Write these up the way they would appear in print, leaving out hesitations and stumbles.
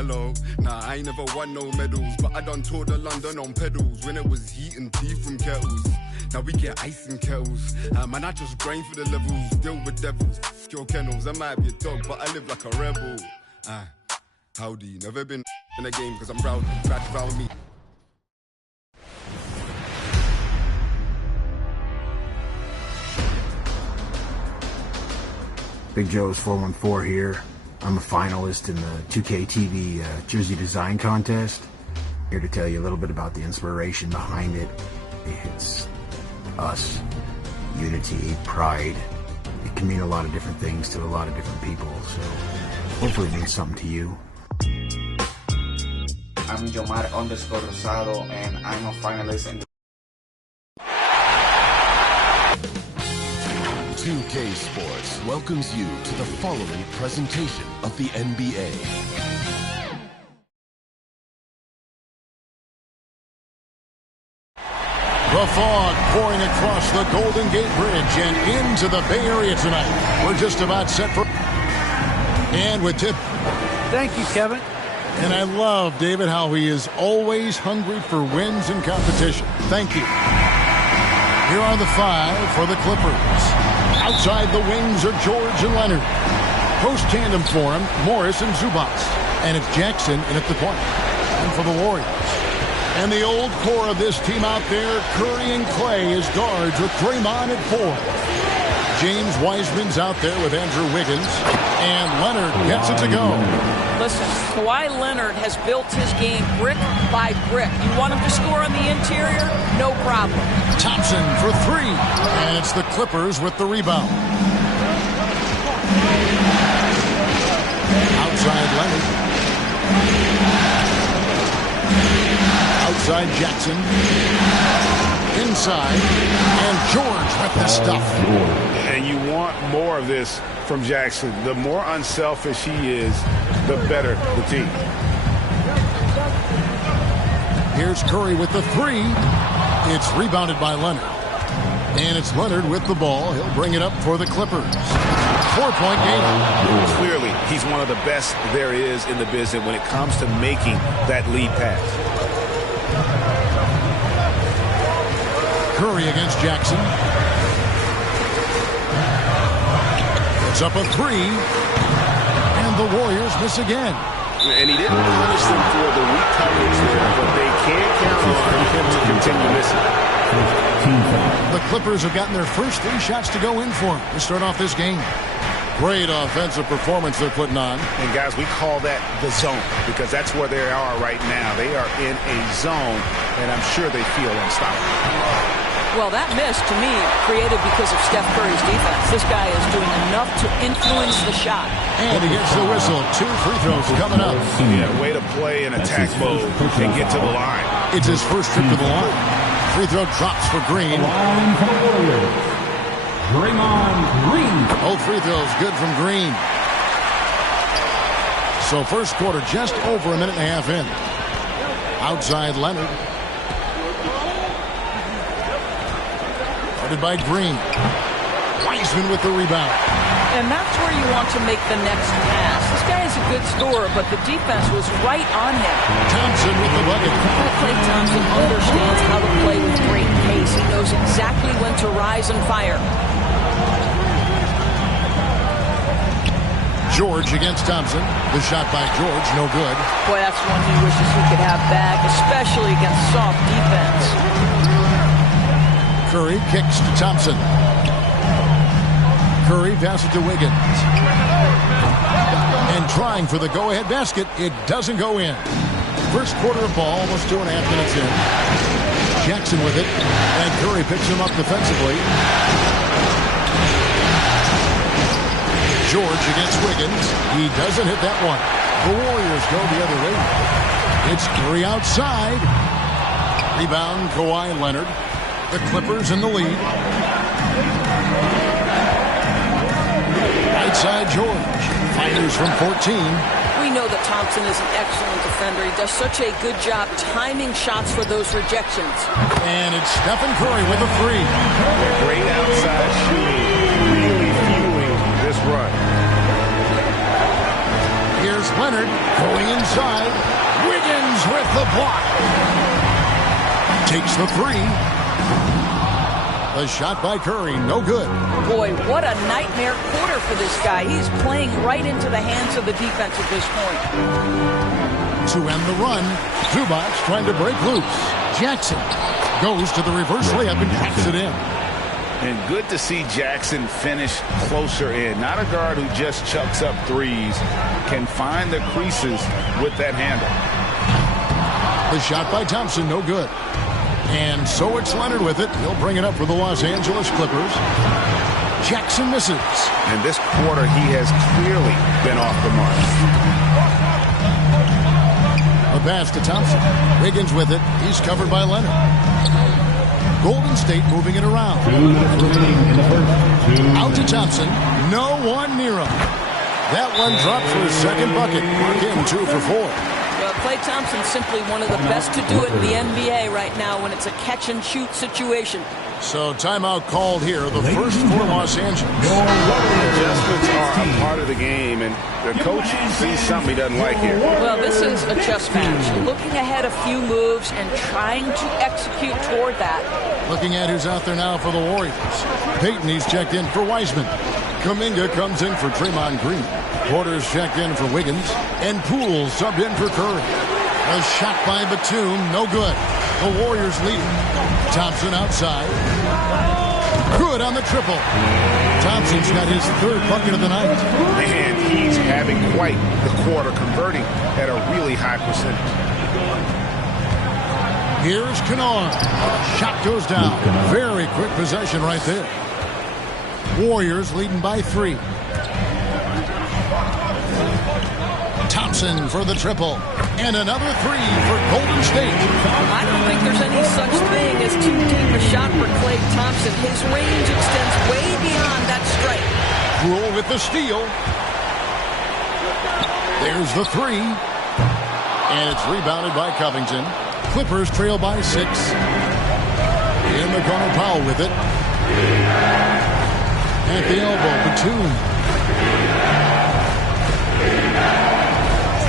hello. Nah, I ain't never won no medals, but I done toured of London on pedals when it was heating tea from kettles. Now we get ice in kettles. Man, I just grind for the levels, deal with devils. Your kennels, I might be a dog, but I live like a rebel. Howdy, never been in a game cause I'm proud, scratch round me. Big Joe's 414 here. I'm a finalist in the 2K TV jersey design contest. Here to tell you a little bit about the inspiration behind it. It's us, unity, pride. It can mean a lot of different things to a lot of different people, so hopefully it means something to you. I'm Yomar_Rosado, and I'm a finalist in the 2K Sports welcomes you to the following presentation of the NBA. The fog pouring across the Golden Gate Bridge and into the Bay Area tonight. We're just about set for... And with tip... Thank you, Kevin. And I love David how he is always hungry for wins and competition. Thank you. Here are the five for the Clippers. Outside the wings are George and Leonard. Post tandem for him, Morris and Zubac. And it's Jackson in at the point. And for the Warriors. And the old core of this team out there, Curry and Clay as guards with Draymond at 4. James Wiseman's out there with Andrew Wiggins. And Leonard gets it to go. Listen, Kawhi Leonard has built his game brick by brick. You want him to score on the interior? No problem. Thompson for 3. And it's the Clippers with the rebound. Outside Leonard. Outside Jackson. Inside. And George with the stuff. And you want more of this from Jackson. The more unselfish he is, the better the team. Here's Curry with the 3. It's rebounded by Leonard. And it's Leonard with the ball. He'll bring it up for the Clippers. 4-point game. Clearly, he's one of the best there is in the business when it comes to making that lead pass. Curry against Jackson. It's up a 3. And the Warriors miss again. And he didn't punish them for the weak coverage there, but they can't count on him to continue missing. The Clippers have gotten their first 3 shots to go in for him to start off this game. Great offensive performance they're putting on. And guys, we call that the zone because that's where they are right now. They are in a zone, and I'm sure they feel unstoppable. Well, that miss, to me, created because of Steph Curry's defense. This guy is doing enough to influence the shot. And he gets the whistle. 2 free throws coming up. Yeah, way to play in attack mode and get to the line. It's his first trip to the line. Free throw drops for Green. Line for the Warriors. Draymond Green. Both free throws good from Green. So first quarter just over a minute and a half in. Outside Leonard. By Green. Wiseman with the rebound. And that's where you want to make the next pass. This guy is a good scorer, but the defense was right on him. Thompson with the bucket. Klay Thompson understands how to play with great pace. He knows exactly when to rise and fire. George against Thompson. The shot by George, no good. Boy, that's one he wishes he could have back, especially against soft defense. Curry kicks to Thompson. Curry passes to Wiggins. And trying for the go-ahead basket. It doesn't go in. First quarter of ball, almost 2.5 minutes in. Jackson with it. And Curry picks him up defensively. George against Wiggins. He doesn't hit that one. The Warriors go the other way. It's Curry outside. Rebound, Kawhi Leonard. The Clippers in the lead. Right side George. Fires from 14. We know that Thompson is an excellent defender. He does such a good job timing shots for those rejections. And it's Stephen Curry with a 3. Great outside shooting. Really fueling this run. Here's Leonard. Leonard going inside. Wiggins with the block. Takes the three. A shot by Curry, no good. Boy, what a nightmare quarter for this guy. He's playing right into the hands of the defense at this point. To end the run, Zubac trying to break loose. Jackson goes to the reverse layup and backs it in. And good to see Jackson finish closer in. Not a guard who just chucks up threes. Can find the creases with that handle. The shot by Thompson, no good. And so it's Leonard with it. He'll bring it up for the Los Angeles Clippers. Jackson misses. And this quarter, he has clearly been off the mark. A pass to Thompson. Wiggins with it. He's covered by Leonard. Golden State moving it around. 2 minutes remaining in the first. Out to Thompson. No one near him. That one dropped for his second bucket. Mark in 2 for 4. Well, Klay Thompson's simply one of the best to do it in the NBA right now when it's a catch-and-shoot situation. So timeout called here, the first for Los Angeles. Adjustments are a part of the game, and the coach sees something he doesn't like here. Well, this is a chess match. Looking ahead a few moves and trying to execute toward that. Looking at who's out there now for the Warriors. Payton, he's checked in for Wiseman. Kuminga comes in for Draymond Green. Porter's checked in for Wiggins. And Poole subbed in for Curry. A shot by Batum, no good. The Warriors lead. Thompson outside. Good on the triple. Thompson's got his third bucket of the night. Man, he's having quite the quarter, converting at a really high percentage. Here's Kennard. Shot goes down. Very quick possession right there. Warriors leading by 3. Thompson for the triple. And another 3 for Golden State. I don't think there's any such thing as too deep a shot for Klay Thompson. His range extends way beyond that strike. Rule with the steal. There's the 3. And it's rebounded by Covington. Clippers trail by 6. In the corner, Powell with it. At the elbow, Batum.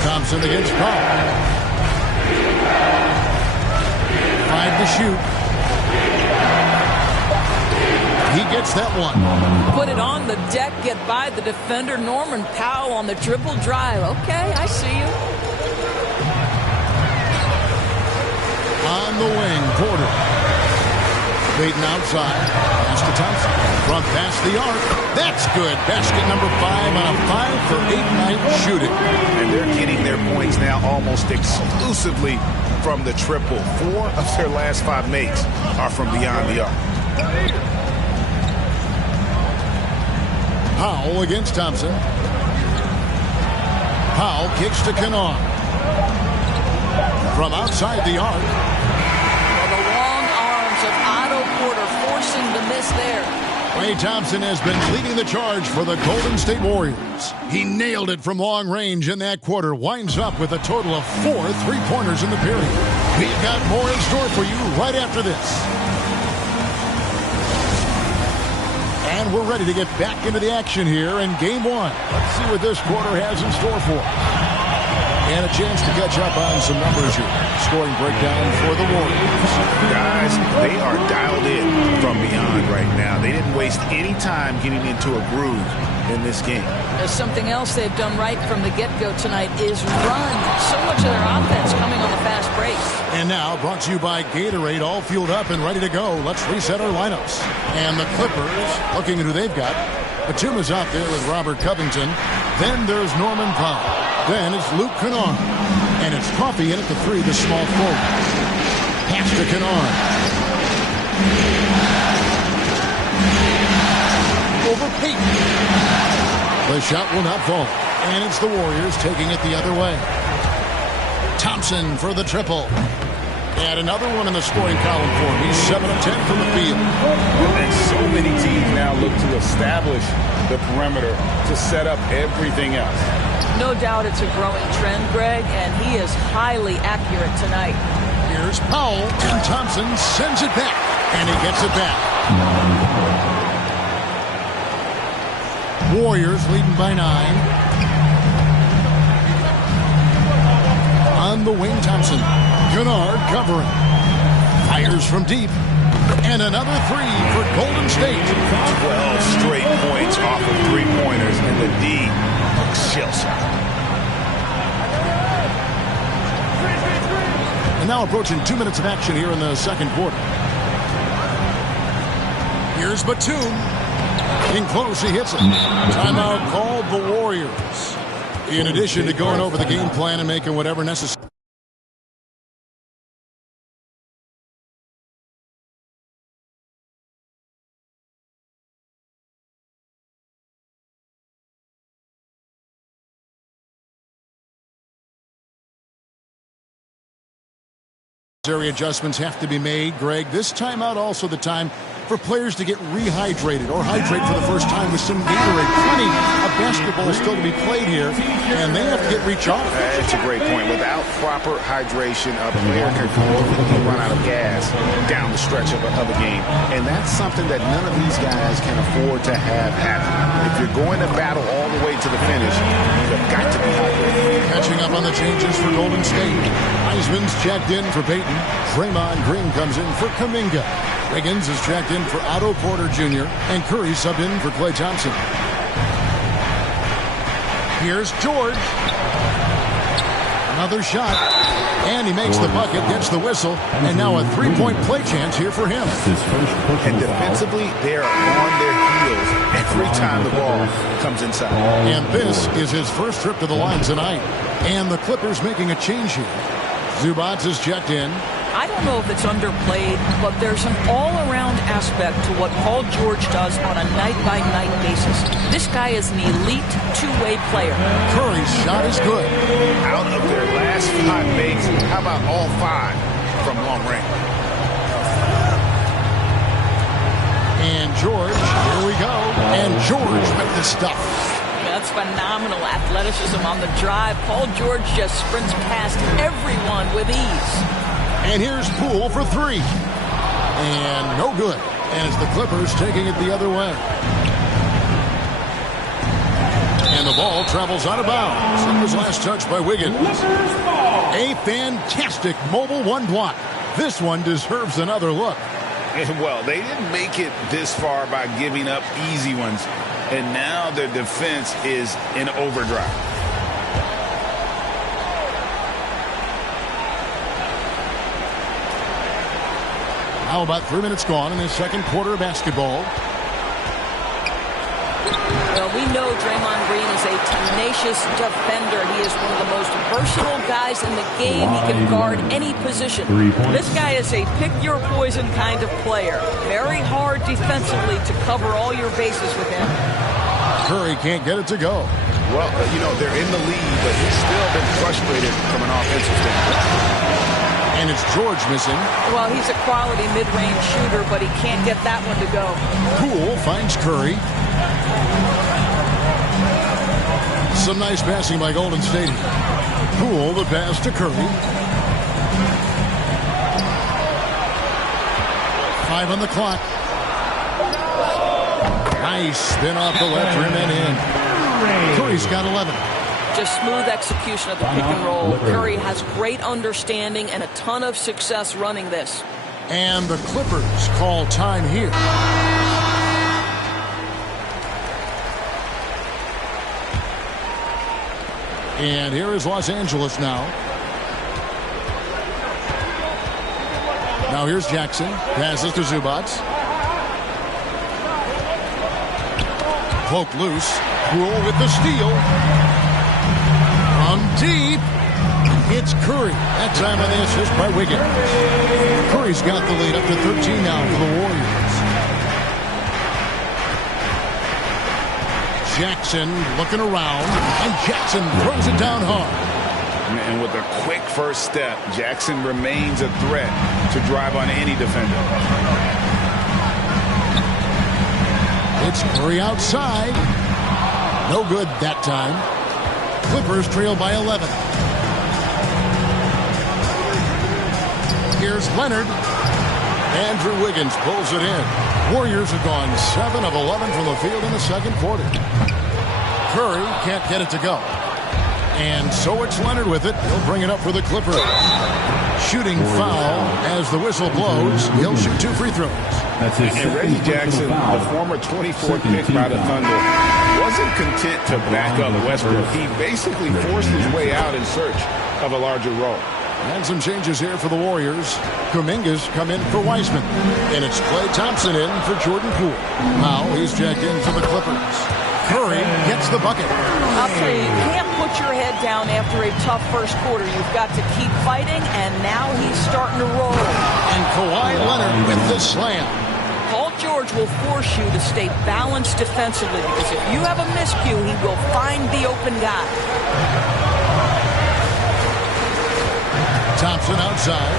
Thompson against Powell. 5 to shoot. He gets that one. Put it on the deck, get by the defender. Norman Powell on the dribble drive. Okay, I see you. On the wing, Porter. Payton outside. Pass to Thompson. Front past the arc. That's good. Basket number 5 on a 5 for 8 night shooting. And they're getting their points now almost exclusively from the triple. 4 of their last 5 makes are from beyond the arc. Powell against Thompson. Powell kicks to Kennard. From outside the arc. The long arms of Otto Porter forcing the miss there. Klay Thompson has been leading the charge for the Golden State Warriors. He nailed it from long range in that quarter. Winds up with a total of 4 3-pointers in the period. We've got more in store for you right after this. And we're ready to get back into the action here in Game 1. Let's see what this quarter has in store for us. And a chance to catch up on some numbers here. Scoring breakdown for the Warriors. Guys, they are dialed in from beyond right now. They didn't waste any time getting into a groove in this game. There's something else they've done right from the get-go tonight is run. So much of their offense coming on the fast break. And now, brought to you by Gatorade, all fueled up and ready to go. Let's reset our lineups. And the Clippers, looking at who they've got. Batum is out there with Robert Covington. Then there's Norman Powell. Then it's Luke Kennard. And it's Coffey in at the 3, the small forward. Pass to Kennard. Over Payton. The shot will not fall. And it's the Warriors taking it the other way. Thompson for the triple. And another one in the scoring column for him. He's 7 of 10 from the field. And so many teams now look to establish the perimeter to set up everything else. No doubt it's a growing trend, Greg, and he is highly accurate tonight. Here's Powell, and Thompson sends it back, and he gets it back. Warriors leading by 9. to Wayne Thompson. Kennard covering. Fires from deep. And another three for Golden State. 12 straight points off of three-pointers, and the D looks shell-shocked. And now approaching 2 minutes of action here in the second quarter. Here's Batum. In close, he hits it. Timeout called the Warriors. In addition to going over the game plan and making whatever necessary. Adjustments have to be made, Greg. This timeout also the time for players to get rehydrated or hydrate for the first time with some Gatorade. Plenty of basketball still to be played here, and they have to get recharged. That's a great point. Without proper hydration, a player can quickly run out of gas down the stretch of a game, and that's something that none of these guys can afford to have happen. If you're going to battle all the way to the finish, you've got to be hydrated. Catching up on the changes for Golden State. Heisman's checked in for Peyton. Draymond Green comes in for Kuminga. Wiggins is checked in for Otto Porter Jr. And Curry subbed in for Klay Thompson. Here's George. Another shot. And he makes the bucket, gets the whistle. And now a three-point play chance here for him. And defensively, they're on their heels every time the ball comes inside. And this is his first trip to the line tonight. And the Clippers making a change here. Zubac is checked in. I don't know if it's underplayed, but there's an all-around aspect to what Paul George does on a night-by-night basis. This guy is an elite two-way player. Curry's shot is good. Out of their last 5 makes, how about all 5 from long range? And George, here we go. And George with the stuff. That's phenomenal athleticism on the drive. Paul George just sprints past everyone with ease. And here's Poole for 3. And no good. And it's the Clippers taking it the other way. And the ball travels out of bounds. It was last touched by Wiggins. A fantastic mobile one block. This one deserves another look. Well, they didn't make it this far by giving up easy ones. And now their defense is in overdrive. Now about 3 minutes gone in the second quarter of basketball. Well, we know Draymond Green is a tenacious defender. He is one of the most versatile guys in the game. He can guard any position. This guy is a pick-your-poison kind of player. Very hard defensively to cover all your bases with him. Curry can't get it to go. Well, you know, they're in the lead, but he's still been frustrated from an offensive standpoint. And it's George missing. Well, he's a quality mid-range shooter, but he can't get that one to go. Poole finds Curry. Some nice passing by Golden State. Poole the pass to Curry. 5 on the clock. Nice spin off the left rim and in. Curry's got 11. Just smooth execution of the pick and roll. Curry has great understanding and a ton of success running this. And the Clippers call time here. And here is Los Angeles now. Now here's Jackson. Passes to Zubac. Poke loose. Poole with the steal. From deep, it's Curry. That time on the assist by Wiggins. Curry's got the lead up to 13 now for the Warriors. Jackson looking around, and Jackson throws it down hard. And with a quick first step, Jackson remains a threat to drive on any defender. It's Curry outside. No good that time. Clippers trail by 11. Here's Leonard. Andrew Wiggins pulls it in. Warriors have gone 7 of 11 from the field in the second quarter. Curry can't get it to go. And so it's Leonard with it. He'll bring it up for the Clippers. Shooting foul as the whistle blows. He'll shoot 2 free throws. And Reggie Jackson, the former 24th pick by the Thunder, wasn't content to back up Westbrook. He basically forced his way out in search of a larger role. And some changes here for the Warriors. Kuminga's come in for Wiseman. And it's Klay Thompson in for Jordan Poole. Now he's jacked in for the Clippers. Curry gets the bucket. I'll tell you, you can't put your head down after a tough first quarter. You've got to keep fighting, and now he's starting to roll. And Kawhi Leonard with the slam. Paul George will force you to stay balanced defensively, because if you have a miscue, he will find the open guy. Thompson outside.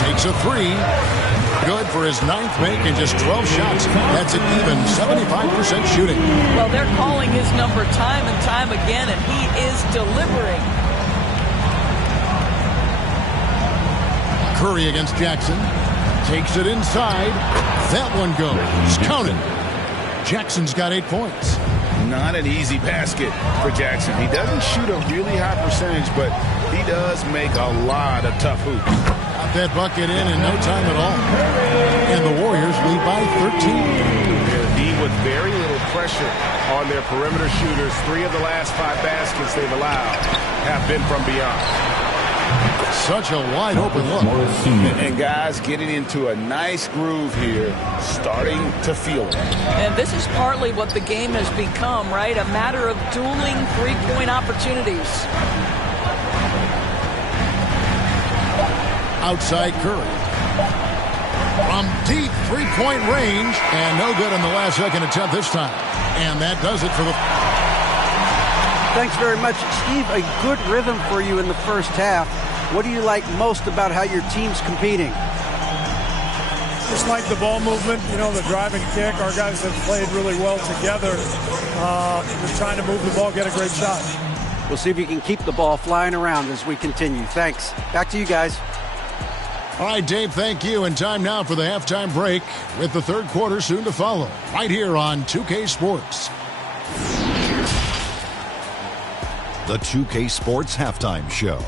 Takes a 3. Good for his 9th make and just 12 shots. That's an even 75% shooting. Well, they're calling his number time and time again, and he is delivering. Curry against Jackson. Takes it inside. That one goes. Counted. Jackson's got 8 points. Not an easy basket for Jackson. He doesn't shoot a really high percentage, but he does make a lot of tough hoops. Got that bucket in no time at all. And the Warriors lead by 13. They're D with very little pressure on their perimeter shooters. 3 of the last 5 baskets they've allowed have been from beyond. Such a wide open look. And guys getting into a nice groove here, starting to feel it. And this is partly what the game has become, right? A matter of dueling 3-point opportunities. Outside Curry. From deep 3-point range. And no good on the last second attempt this time. And that does it for the... Thanks very much, Steve. A good rhythm for you in the first half. What do you like most about how your team's competing? Just like the ball movement, the driving kick. Our guys have played really well together. We're trying to move the ball, get a great shot. We'll see if you can keep the ball flying around as we continue. Thanks. Back to you guys. All right, Dave, thank you. And time now for the halftime break with the third quarter soon to follow. Right here on 2K Sports. The 2K Sports Halftime Show.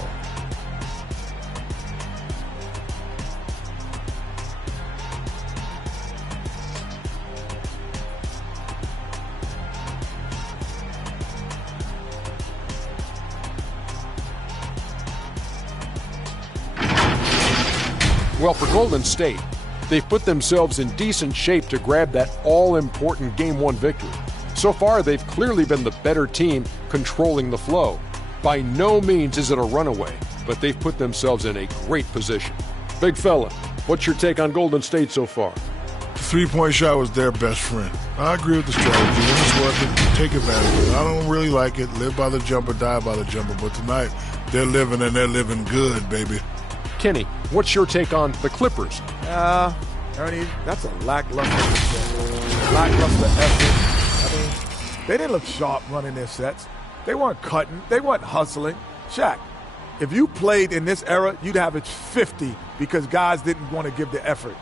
Well, for Golden State, they've put themselves in decent shape to grab that all-important Game 1 victory. So far, they've clearly been the better team controlling the flow. By no means is it a runaway, but they've put themselves in a great position. Big fella, what's your take on Golden State so far? The three-point shot was their best friend. I agree with the strategy. When it's working, take advantage of it. I don't really like it. Live by the jumper, die by the jumper. But tonight, they're living, and they're living good, baby. Kenny, what's your take on the Clippers? Ernie, that's a lackluster effort. I mean, they didn't look sharp running their sets. They weren't cutting. They weren't hustling. Shaq, if you played in this era, you'd average 50 because guys didn't want to give the effort.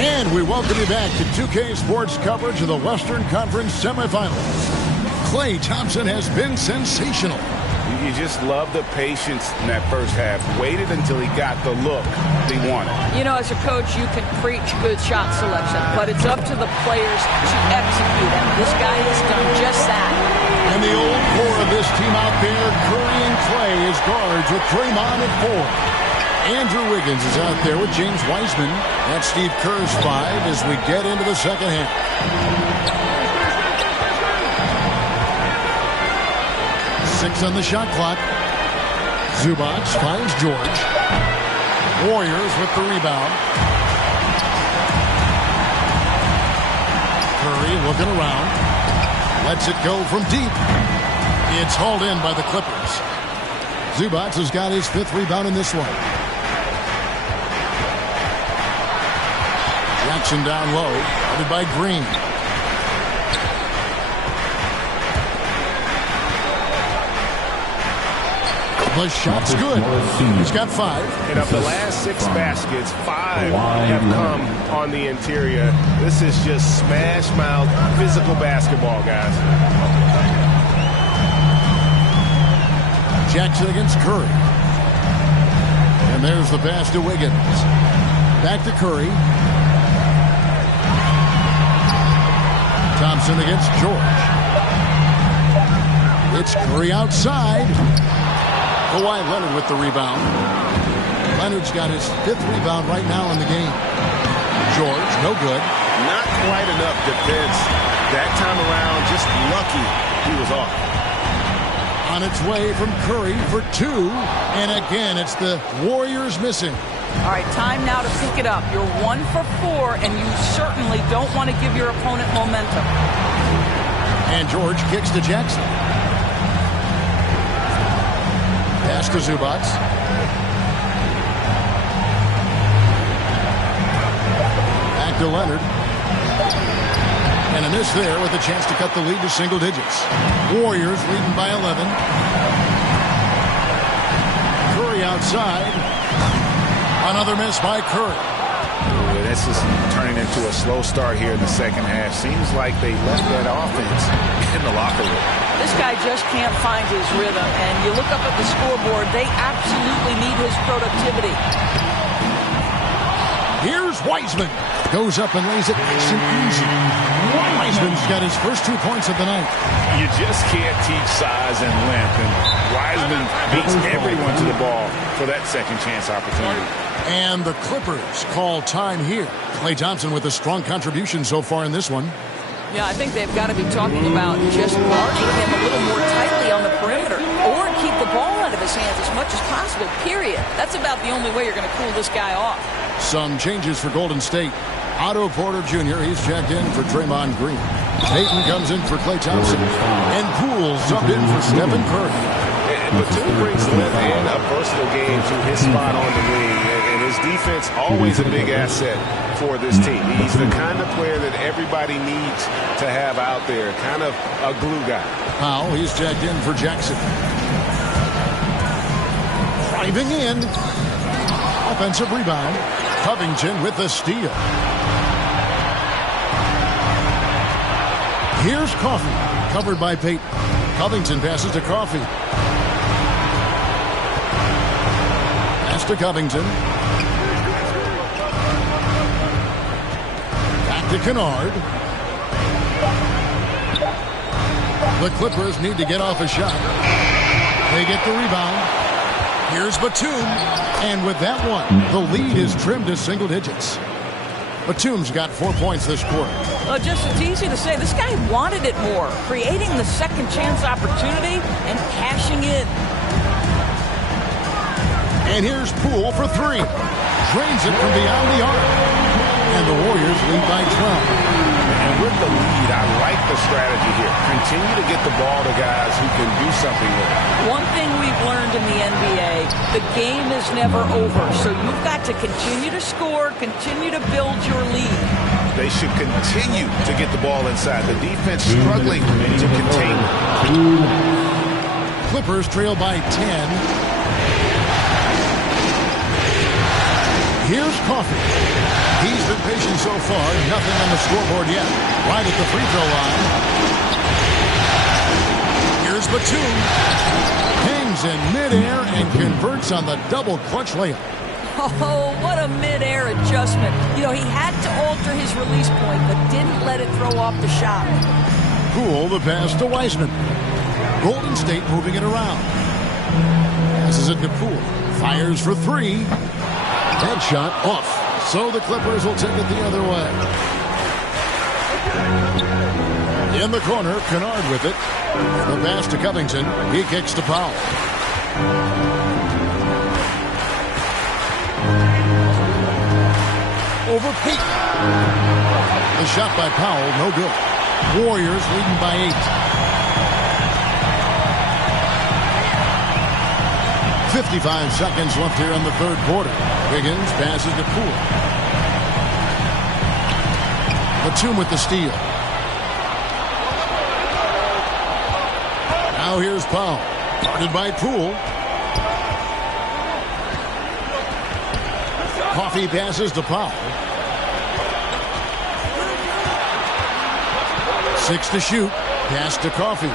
And we welcome you back to 2K Sports coverage of the Western Conference semifinals. Klay Thompson has been sensational. You just love the patience in that first half. Waited until he got the look he wanted. As a coach, you can preach good shot selection, but it's up to the players to execute, and this guy has done just that. And the old core of this team out there, Curry and Klay as guards with Draymond at 4. Andrew Wiggins is out there with James Wiseman. That's Steve Kerr's 5 as we get into the second half. Six on the shot clock. Zubac finds George. Warriors with the rebound. Curry looking around. Lets it go from deep. It's hauled in by the Clippers. Zubac has got his 5th rebound in this one. Jackson down low, headed by Green. The shot's good. He's got 5. And of the last 6 baskets, 5 have come on the interior. This is just smash mouth physical basketball, guys. Jackson against Curry. And there's the pass to Wiggins. Back to Curry. Thompson against George. It's Curry outside. Kawhi Leonard with the rebound. Leonard's got his 5th rebound right now in the game. George, no good. Not quite enough defense. That time around, just lucky he was off. On its way from Curry for 2. And again, it's the Warriors missing. All right, time now to pick it up. You're 1 for 4, and you certainly don't want to give your opponent momentum. And George kicks to Jackson. Pass to Zubac. Back to Leonard. And a miss there with a chance to cut the lead to single digits. Warriors leading by 11. Curry outside. Another miss by Curry. This is turning into a slow start here in the second half. Seems like they left that offense in the locker room. This guy just can't find his rhythm, and you look up at the scoreboard, they absolutely need his productivity. Here's Wiseman. Goes up and lays it nice and easy. Wiseman's got his first 2 points of the night. You just can't teach size and length, and Wiseman beats everyone to the ball for that second chance opportunity. And the Clippers call time here. Klay Thompson with a strong contribution so far in this one. Yeah, I think they've got to be talking about just guarding him a little more tightly on the perimeter or keep the ball out of his hands as much as possible, period. That's about the only way you're going to cool this guy off. Some changes for Golden State. Otto Porter Jr., he's checked in for Draymond Green. Payton comes in for Klay Thompson. And Poole subbed in for Stephen Curry. Batum brings length and a versatile game to his spot on the wing. And his defense, always a big asset for this team. He's the kind of player that everybody needs to have out there. Kind of a glue guy. Powell, he's checked in for Jackson. Driving in. Offensive rebound. Covington with the steal. Here's Coffey, covered by Payton. Covington passes to Coffey. Pass to Covington. Back to Kennard. The Clippers need to get off a shot. They get the rebound. Here's Batum. And with that one, the lead is trimmed to single digits. Batum's got 4 points this quarter. Just it's easy to say, this guy wanted it more, creating the second chance opportunity and cashing in. And here's Poole for 3. Drains it from beyond the arc. And the Warriors lead by 12. And with the lead, I like the strategy here. Continue to get the ball to guys who can do something with it. One thing we've learned in the NBA, the game is never over. So you've got to continue to score, continue to build your lead. They should continue to get the ball inside. The defense struggling to contain them. Clippers trail by 10. Here's Coffey. He's been patient so far. Nothing on the scoreboard yet. Right at the free throw line. Here's Batum. Hangs in midair and converts on the double clutch layup. Oh, what a mid-air adjustment. You know, he had to alter his release point, but didn't let it throw off the shot. Poole, the pass to Wiseman. Golden State moving it around. Passes it to Poole. Fires for 3. Headshot off. So the Clippers will take it the other way. In the corner, Kennard with it. The pass to Covington. He kicks to Powell. Over Payton. The shot by Powell, no good. Warriors leading by 8. 55 seconds left here in the third quarter. Wiggins passes to Poole. Batum with the steal. Now here's Powell. Guarded by Poole. Coffee passes to Powell. 6 to shoot. Pass to Coffee.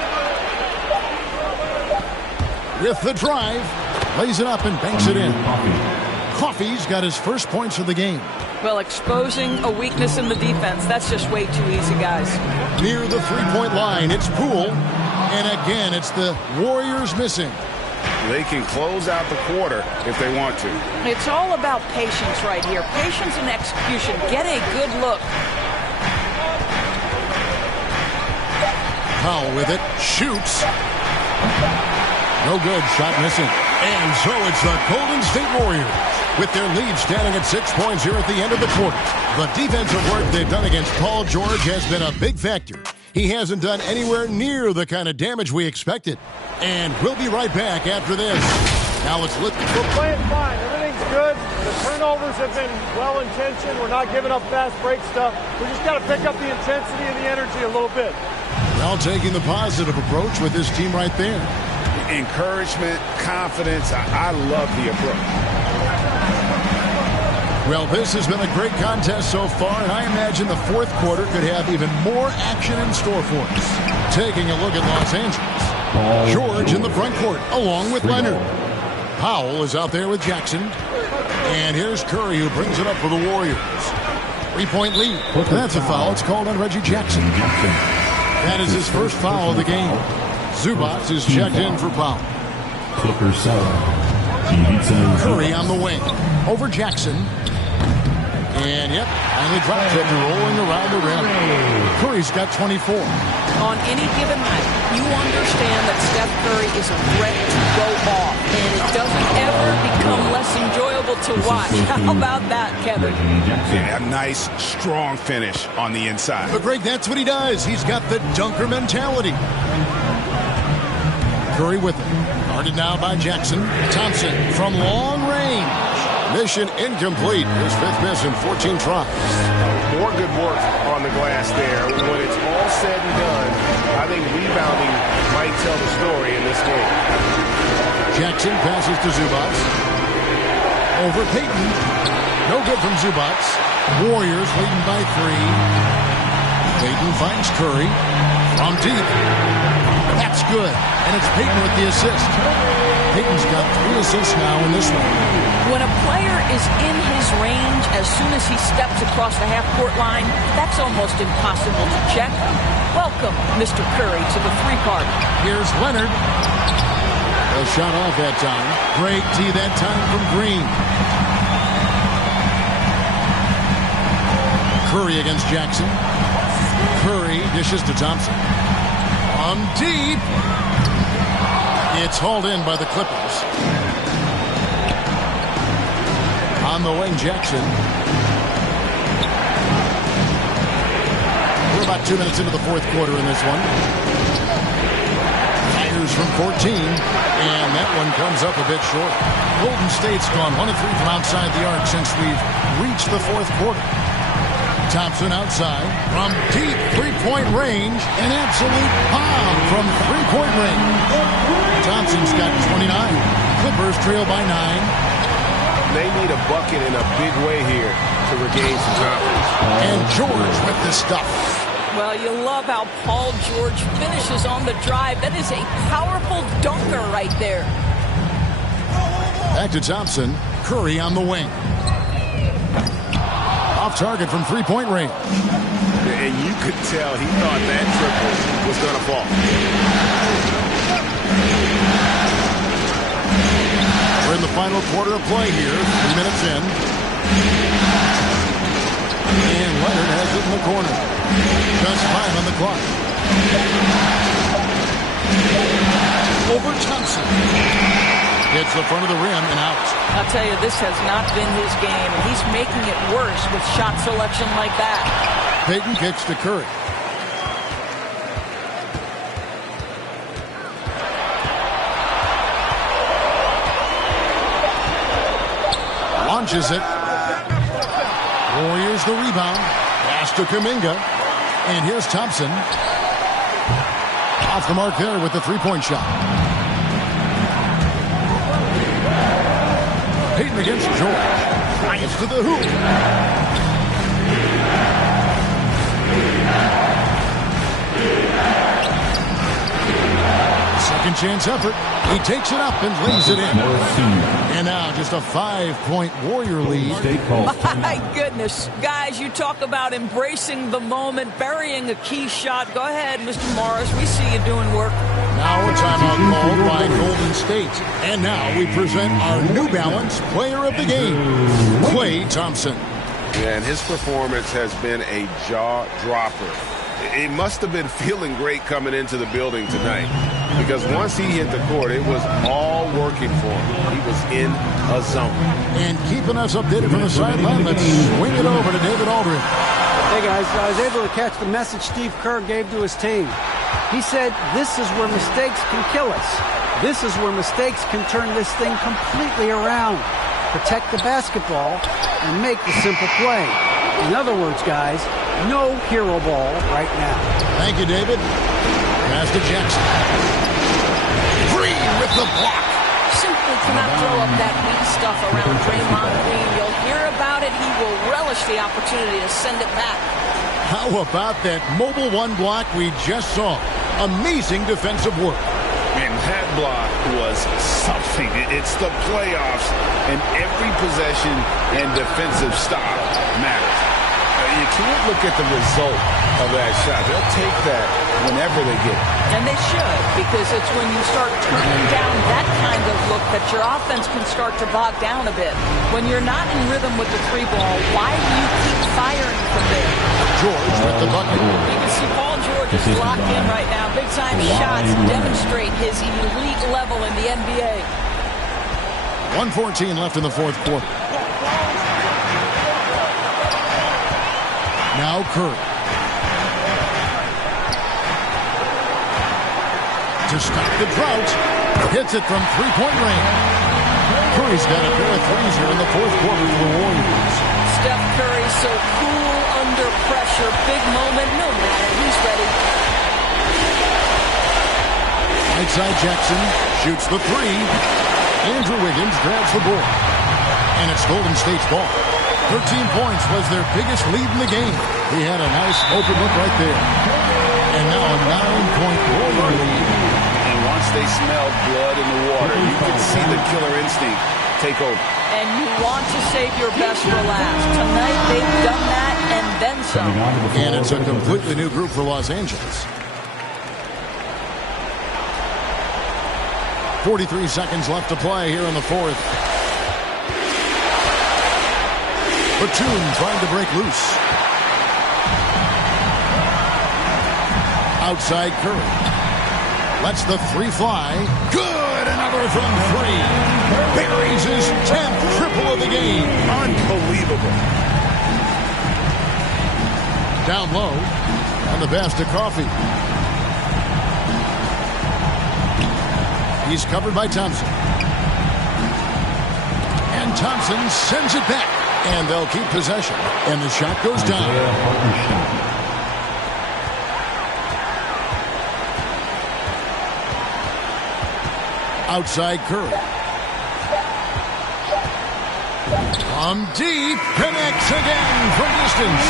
With the drive. Lays it up and banks it in. Coffee's got his first points of the game. Well, exposing a weakness in the defense, that's just way too easy, guys. Near the three-point line, it's Poole. And again, it's the Warriors missing. They can close out the quarter if they want to. It's all about patience right here. Patience and execution. Get a good look. Powell with it. Shoots. No good. Shot missing. And so it's the Golden State Warriors with their lead standing at 6 points here at the end of the quarter. The defensive work they've done against Paul George has been a big factor. He hasn't done anywhere near the kind of damage we expected. And we'll be right back after this. Now let's look. We're playing fine. Everything's good. The turnovers have been well-intentioned. We're not giving up fast break stuff. We just got to pick up the intensity and the energy a little bit. Well, taking the positive approach with this team right there. Encouragement, confidence. I love the approach. Well, this has been a great contest so far, and I imagine the fourth quarter could have even more action in store for us. Taking a look at Los Angeles. George in the front court, along with Leonard. Powell is out there with Jackson. And here's Curry, who brings it up for the Warriors. 3-point lead. That's a foul. It's called on Reggie Jackson. That is his first foul of the game. Zubac is checked in for Powell. Curry on the wing. Over Jackson. And, yep, finally dropped it, rolling around the rim. Curry's got 24. On any given night, you understand that Steph Curry is a threat to go off, and it doesn't ever become less enjoyable to watch. How about that, Kevin? Yeah, a nice, strong finish on the inside. But, Greg, that's what he does. He's got the dunker mentality. Curry with it. Guarded now by Jackson. Thompson from long range. Mission incomplete. His fifth miss in 14 tries. More good work on the glass there. When it's all said and done, I think rebounding might tell the story in this game. Jackson passes to Zubac. Over Payton. No good from Zubac. Warriors leading by 3. Payton finds Curry from deep. That's good. And it's Payton with the assist. Payton's got 3 assists now in this one. When a player is in his range as soon as he steps across the half-court line, that's almost impossible to check. Welcome, Mr. Curry, to the three-part. Here's Leonard. A shot off that time. Great tee that time from Green. Curry against Jackson. Curry dishes to Thompson. From deep. It's hauled in by the Clippers. On the wing, Jackson. We're about 2 minutes into the fourth quarter in this one. Fires from 14, and that one comes up a bit short. Golden State's gone 1 of 3 from outside the arc since we've reached the fourth quarter. Thompson outside from deep three-point range. An absolute bomb from three-point range. Thompson's got 29. Clippers trail by 9. They need a bucket in a big way here to regain some confidence. And George with the stuff. Well, you love how Paul George finishes on the drive. That is a powerful dunker right there. Back to Thompson. Curry on the wing. Off target from three-point range. And you could tell he thought that triple was going to fall. We're in the final quarter of play here. 3 minutes in. And Leonard has it in the corner. Just 5 on the clock. Over Thompson. Hits the front of the rim and out. I'll tell you, this has not been his game, and he's making it worse with shot selection like that. Payton kicks to Curry. Launches it. Warriors the rebound. Pass to Kuminga. And here's Thompson. Off the mark there with the three-point shot. Martin against George. Drives to the hoop. Second chance effort. He takes it up and lays it in. And now just a 5-point Warrior lead. My goodness. Guys, you talk about embracing the moment, burying a key shot. Go ahead, Mr. Morris. We see you doing work. Now a timeout called by Golden State. And now we present our New Balance Player of the Game, Klay Thompson. Yeah, and his performance has been a jaw-dropper. He must have been feeling great coming into the building tonight, because once he hit the court, it was all working for him. He was in a zone. And keeping us updated from the sideline, let's swing it over to David Aldridge. Hey, guys, I was able to catch the message Steve Kerr gave to his team. He said, this is where mistakes can kill us. This is where mistakes can turn this thing completely around. Protect the basketball and make the simple play. In other words, guys, no hero ball right now. Thank you, David. Pass to Jackson. Green with the block. Simply cannot throw up that weak stuff around Draymond Green. You'll hear about it. He will relish the opportunity to send it back. How about that mobile one block we just saw? Amazing defensive work. And that block was something. It's the playoffs, and every possession and defensive stop matters. You can't look at the result of that shot. They'll take that whenever they get it. And they should, because it's when you start turning down that kind of look that your offense can start to bog down a bit. When you're not in rhythm with the three ball, why do you keep firing from there? George with the bucket. You can see Paul George is locked in right now. Big-time shots demonstrate his elite level in the NBA. 1:14 left in the fourth quarter. Now Curry. To stop the drought. Hits it from three-point range. Curry's got a pair of threes here in the fourth quarter for the Warriors. Steph Curry so cool under pressure. Big moment, no matter. He's ready. Right side Jackson shoots the three. Andrew Wiggins grabs the board. And it's Golden State's ball. 13 points was their biggest lead in the game. He had a nice open look right there. And now a 9-point Warrior lead. And once they smelled blood in the water, you could see the killer instinct take over. And you want to save your best for last. Tonight they've done that and then some. And it's a completely new group for Los Angeles. 43 seconds left to play here in the fourth. Batum trying to break loose. Outside Curry. Lets the three fly. Good! Another from three. Buries his 10th triple of the game. Unbelievable. Down low. On the pass to Coffee. He's covered by Thompson. And Thompson sends it back. And they'll keep possession. And the shot goes down. Outside Curry. From deep. Connects again from distance.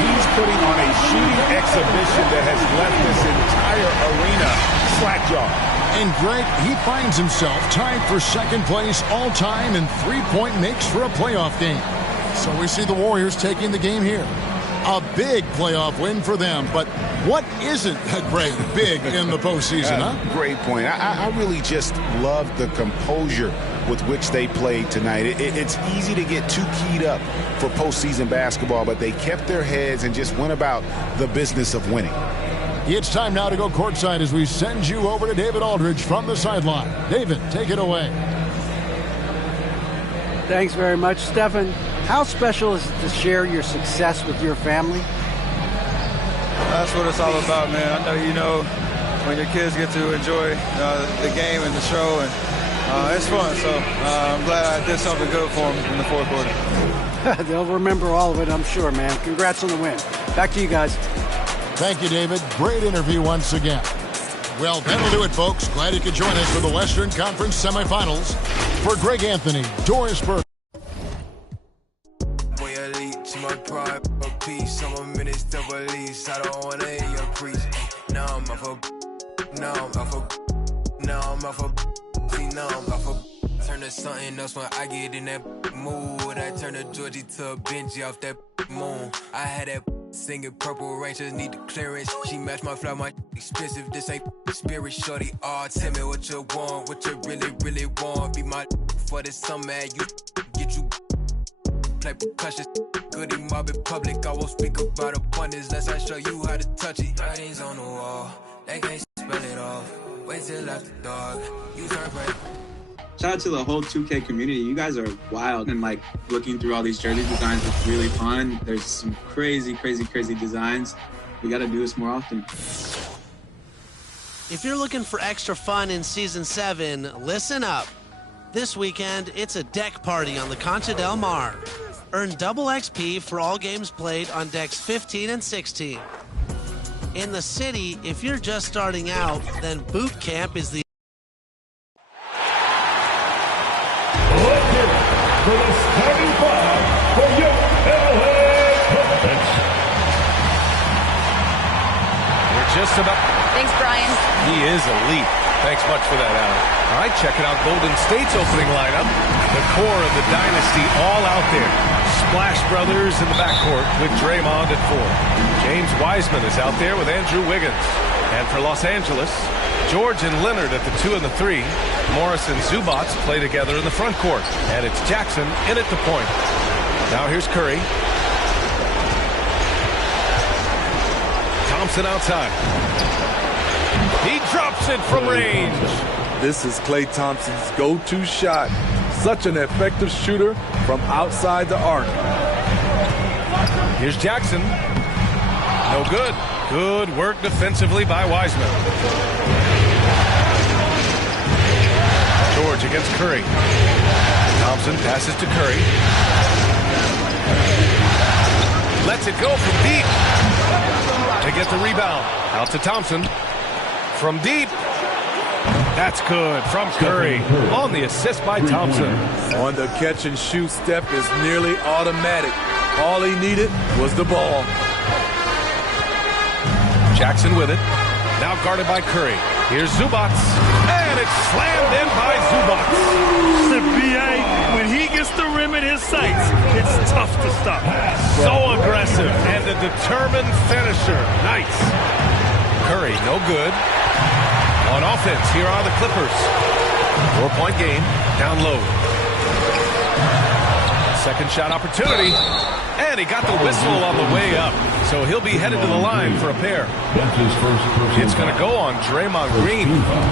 He's putting on a shooting exhibition that has left this entire arena slack-jawed. And Greg, he finds himself tied for second place all-time in three-point makes for a playoff game. So we see the Warriors taking the game here. A big playoff win for them. But what isn't, Greg, big in the postseason, huh? Great point. I really just love the composure with which they played tonight. It's easy to get too keyed up for postseason basketball, but they kept their heads and just went about the business of winning. It's time now to go courtside as we send you over to David Aldridge from the sideline. David, take it away. Thanks very much, Stephen. How special is it to share your success with your family? That's what it's all about, man. I know you know when your kids get to enjoy the game and the show, and it's fun. So I'm glad I did something good for them in the fourth quarter. They'll remember all of it, I'm sure, man. Congrats on the win. Back to you guys. Thank you, David. Great interview once again. Well, that'll do it, folks. Glad you could join us for the Western Conference semifinals. For Greg Anthony, Doris Burke. bitch to police. I don't wanna hear your preach. Now I'm off a. Now I'm off a. Now I'm off a. See, now I'm off a. Turn to something else when I get in that mood. I turn a Georgie to a Benji off that moon. I had that singing Purple Rain, just need the clearance. She matched my fly, my expensive. This ain't spirit, shorty. Oh, tell me what you want, what you really want. Be my for this summer, you get you play percussion. Goody mob in public, I won't speak about abundance unless I show you how to touch it. Writings on the wall, they can't spell it off. Wait till after dark, you turn gray. Shout out to the whole 2K community. You guys are wild, and like looking through all these jersey designs is really fun. There's some crazy designs. We got to do this more often. If you're looking for extra fun in Season 7, listen up. This weekend, it's a deck party on the Concha del Mar. Earn double XP for all games played on decks 15 and 16. In the city, if you're just starting out, then Boot Camp is the for the starting five for your LA Clippers. We're just about... Thanks, Brian. He is elite. Thanks much for that, Alan. All right, checking out Golden State's opening lineup. The core of the dynasty all out there. Splash Brothers in the backcourt with Draymond at 4. James Wiseman is out there with Andrew Wiggins. And for Los Angeles, George and Leonard at the 2 and the 3. Morris and Zubac play together in the front court. And it's Jackson in at the point. Now here's Curry. Thompson outside. He drops it from range. This is Klay Thompson's go-to shot. Such an effective shooter from outside the arc. Here's Jackson. No good. Good work defensively by Wiseman. George against Curry. Thompson passes to Curry. Lets it go from deep. To get the rebound. Out to Thompson. From deep. That's good from Curry. On the assist by Thompson. On the catch and shoot, Steph is nearly automatic. All he needed was the ball. Jackson with it. Now guarded by Curry. Here's Zubac. And it's slammed in by Zubac. The BA, when he gets the rim in his sights, it's tough to stop. So aggressive and a determined finisher. Nice. Curry, no good. On offense, here are the Clippers. 4-point game, down low. Second shot opportunity. And he got the whistle on the way up. So he'll be headed to the line for a pair. It's going to go on Draymond Green.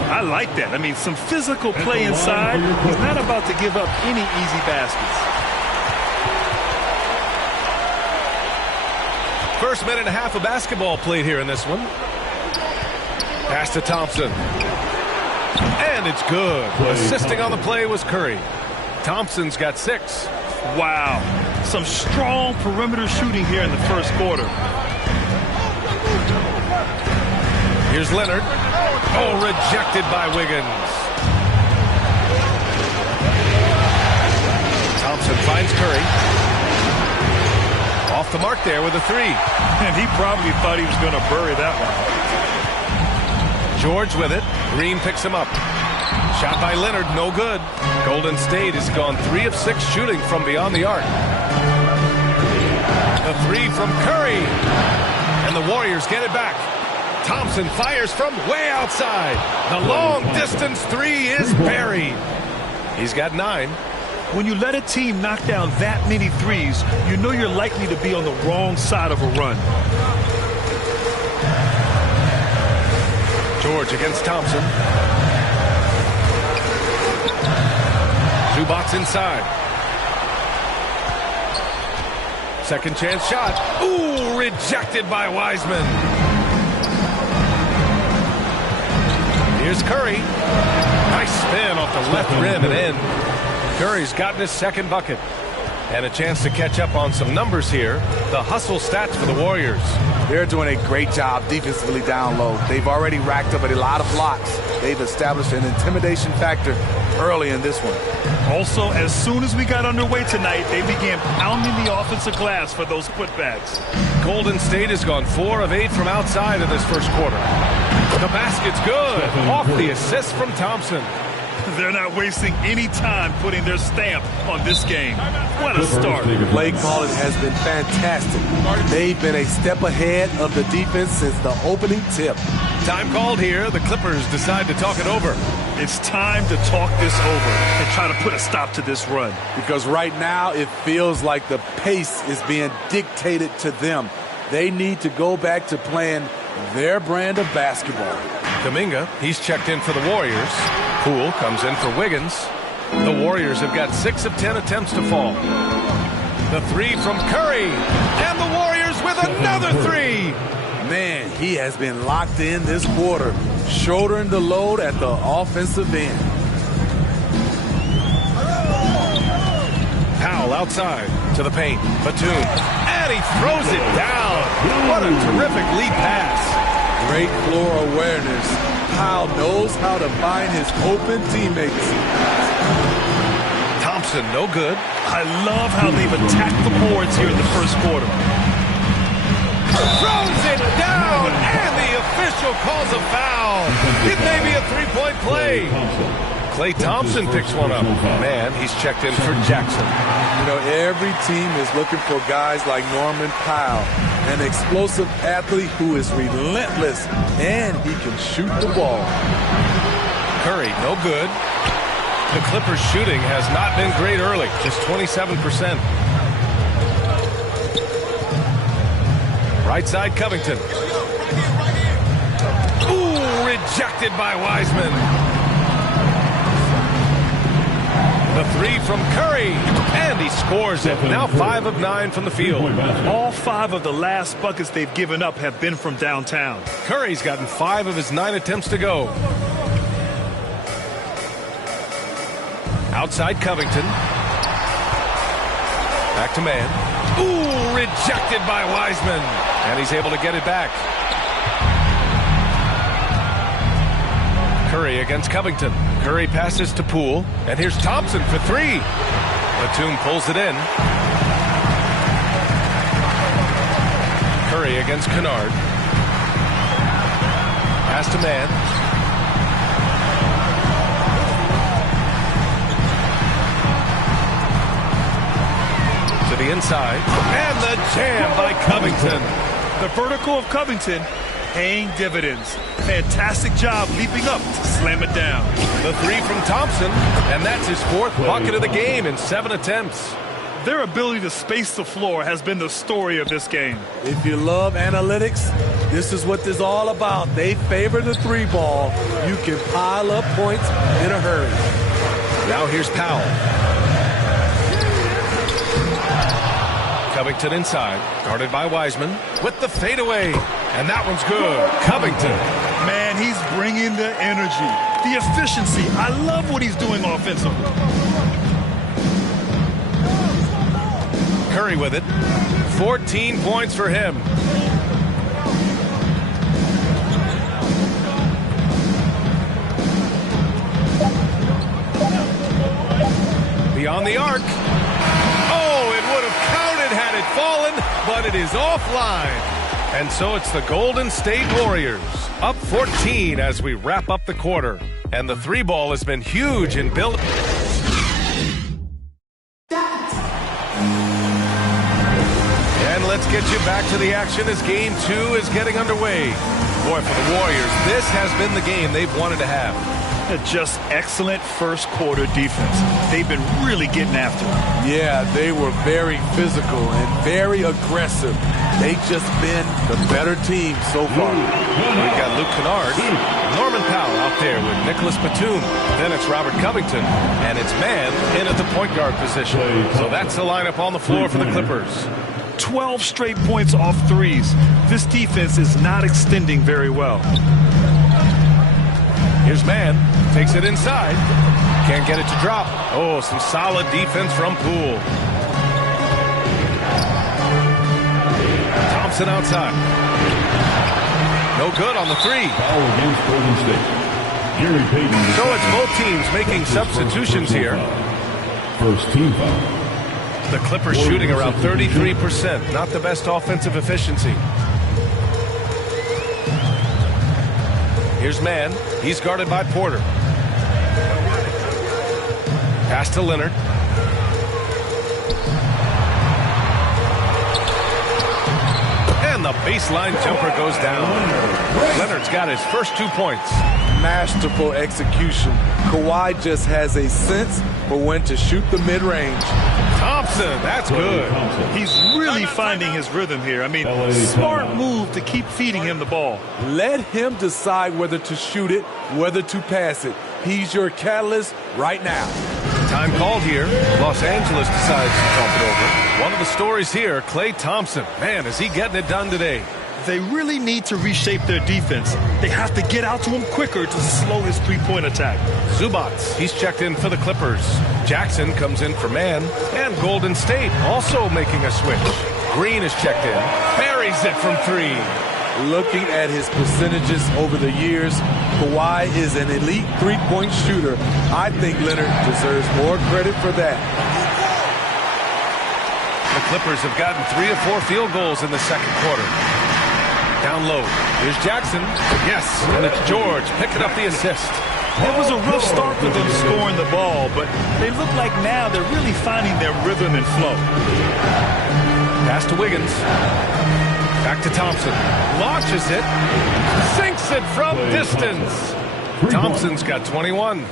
I like that. I mean, some physical play inside. He's not about to give up any easy baskets. First minute and a half of basketball played here in this one. Pass to Thompson. And it's good. Assisting on the play was Curry. Thompson's got 6. Wow. Some strong perimeter shooting here in the first quarter. Here's Leonard. Oh, rejected by Wiggins. Thompson finds Curry. Off the mark there with a 3. And he probably thought he was going to bury that one. George with it. Green picks him up. Shot by Leonard, no good. Golden State has gone 3 of 6 shooting from beyond the arc. The 3 from Curry. And the Warriors get it back. Thompson fires from way outside. The long distance 3 is buried. He's got 9. When you let a team knock down that many threes, you know you're likely to be on the wrong side of a run. George against Thompson. Zubac inside. Second chance shot. Ooh, rejected by Wiseman. Here's Curry. Nice spin off the left rim and in. Curry's gotten his second bucket. And a chance to catch up on some numbers here. The hustle stats for the Warriors. They're doing a great job defensively down low. They've already racked up a lot of blocks. They've established an intimidation factor early in this one. Also, as soon as we got underway tonight, they began pounding the offensive glass for those putbacks. Golden State has gone 4 of 8 from outside in this first quarter. The basket's good. Off the assist from Thompson. They're not wasting any time putting their stamp on this game. What a start. Play calling has been fantastic. They've been a step ahead of the defense since the opening tip. Time called here. The Clippers decide to talk it over. It's time to talk this over and try to put a stop to this run. Because right now it feels like the pace is being dictated to them. They need to go back to playing their brand of basketball. Kuminga, he's checked in for the Warriors. Poole comes in for Wiggins. The Warriors have got 6 of 10 attempts to fall. The 3 from Curry. And the Warriors with another 3. Man, he has been locked in this quarter, shouldering the load at the offensive end. Powell outside to the paint. Batum. And he throws it down. What a terrific lead pass. Great floor awareness. Powell knows how to find his open teammates. Thompson, no good. I love how they've attacked the boards here in the first quarter. Throws it down, and the official calls a foul. It may be a three-point play. Klay Thompson picks one up. Man, he's checked in for Jackson. You know, every team is looking for guys like Norman Powell, an explosive athlete who is relentless, and he can shoot the ball. Curry, no good. The Clippers' shooting has not been great early, just 27%. Right side, Covington. Ooh, rejected by Wiseman. The 3 from Curry, and he scores it. Now 5 of 9 from the field. All 5 of the last buckets they've given up have been from downtown. Curry's gotten 5 of his 9 attempts to go. Outside Covington. Back to man. Ooh, rejected by Wiseman. And he's able to get it back. Curry against Covington. Curry passes to Poole. And here's Thompson for 3. Batum pulls it in. Curry against Kennard. Pass to man. To the inside. And the jam by Covington. The vertical of Covington paying dividends. Fantastic job leaping up to slam it down. The 3 from Thompson, and that's his 4th bucket of the game in 7 attempts. Their ability to space the floor has been the story of this game. If you love analytics, this is what this is all about. They favor the 3 ball. You can pile up points in a hurry. Now here's Powell. Covington inside, guarded by Wiseman with the fadeaway. And that one's good. Covington. Man, he's bringing the energy, the efficiency. I love what he's doing offensively. Curry with it. 14 points for him. Beyond the arc. Oh, it would have counted had it fallen, but it is offline. And so it's the Golden State Warriors, up 14 as we wrap up the quarter. And the 3 ball has been huge in build. And let's get you back to the action as Game 2 is getting underway. Boy, for the Warriors, this has been the game they've wanted to have. Just excellent first quarter defense. They've been really getting after it. Yeah, they were very physical and very aggressive. They've just been the better team so far. We've got Luke Kennard, Norman Powell out there with Nicholas Batum. Then it's Robert Covington, and it's man in at the point guard position. So that's the lineup on the floor for the Clippers. 12 straight points off threes. This defense is not extending very well. Here's man, takes it inside. Can't get it to drop. Oh, some solid defense from Poole. Thompson outside. No good on the three. Foul against Golden State. Gary Payton. So it's both teams making substitutions here. First team foul. The Clippers shooting around 33%. Not the best offensive efficiency. Here's Mann. He's guarded by Porter. Pass to Leonard. And the baseline jumper goes down. Leonard's got his first 2 points. Masterful execution. Kawhi just has a sense for when to shoot the mid-range. Thompson, that's good. He's really finding his rhythm here. I mean, smart move to keep feeding him the ball. Let him decide whether to shoot it, whether to pass it. He's your catalyst right now. Time called here. Los Angeles decides to talk it over. One of the stories here, Klay Thompson. Man, is he getting it done today. They really need to reshape their defense. They have to get out to him quicker to slow his three-point attack. Zubac, he's checked in for the Clippers. Jackson comes in for Mann. And Golden State also making a switch. Green is checked in. Buries it from three. Looking at his percentages over the years, Kawhi is an elite three-point shooter. I think Leonard deserves more credit for that. The Clippers have gotten 3 or 4 field goals in the second quarter. Down low. Here's Jackson. Yes, and it's George picking up the assist. It was a rough start for them scoring the ball, but they look like now they're really finding their rhythm and flow. Pass to Wiggins. Back to Thompson. Launches it. Sinks it from distance. Thompson's got 21.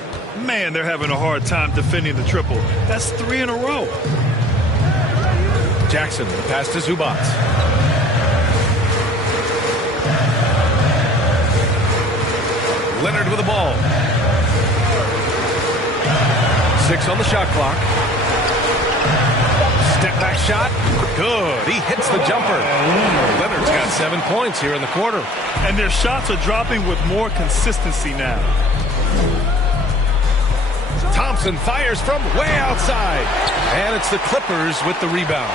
Man, they're having a hard time defending the triple. That's 3 in a row. Jackson, the pass to Zubac. Leonard with the ball. 6 on the shot clock. Step back shot. Good. He hits the jumper. Leonard's got 7 points here in the quarter. And their shots are dropping with more consistency now. Thompson fires from way outside. And it's the Clippers with the rebound.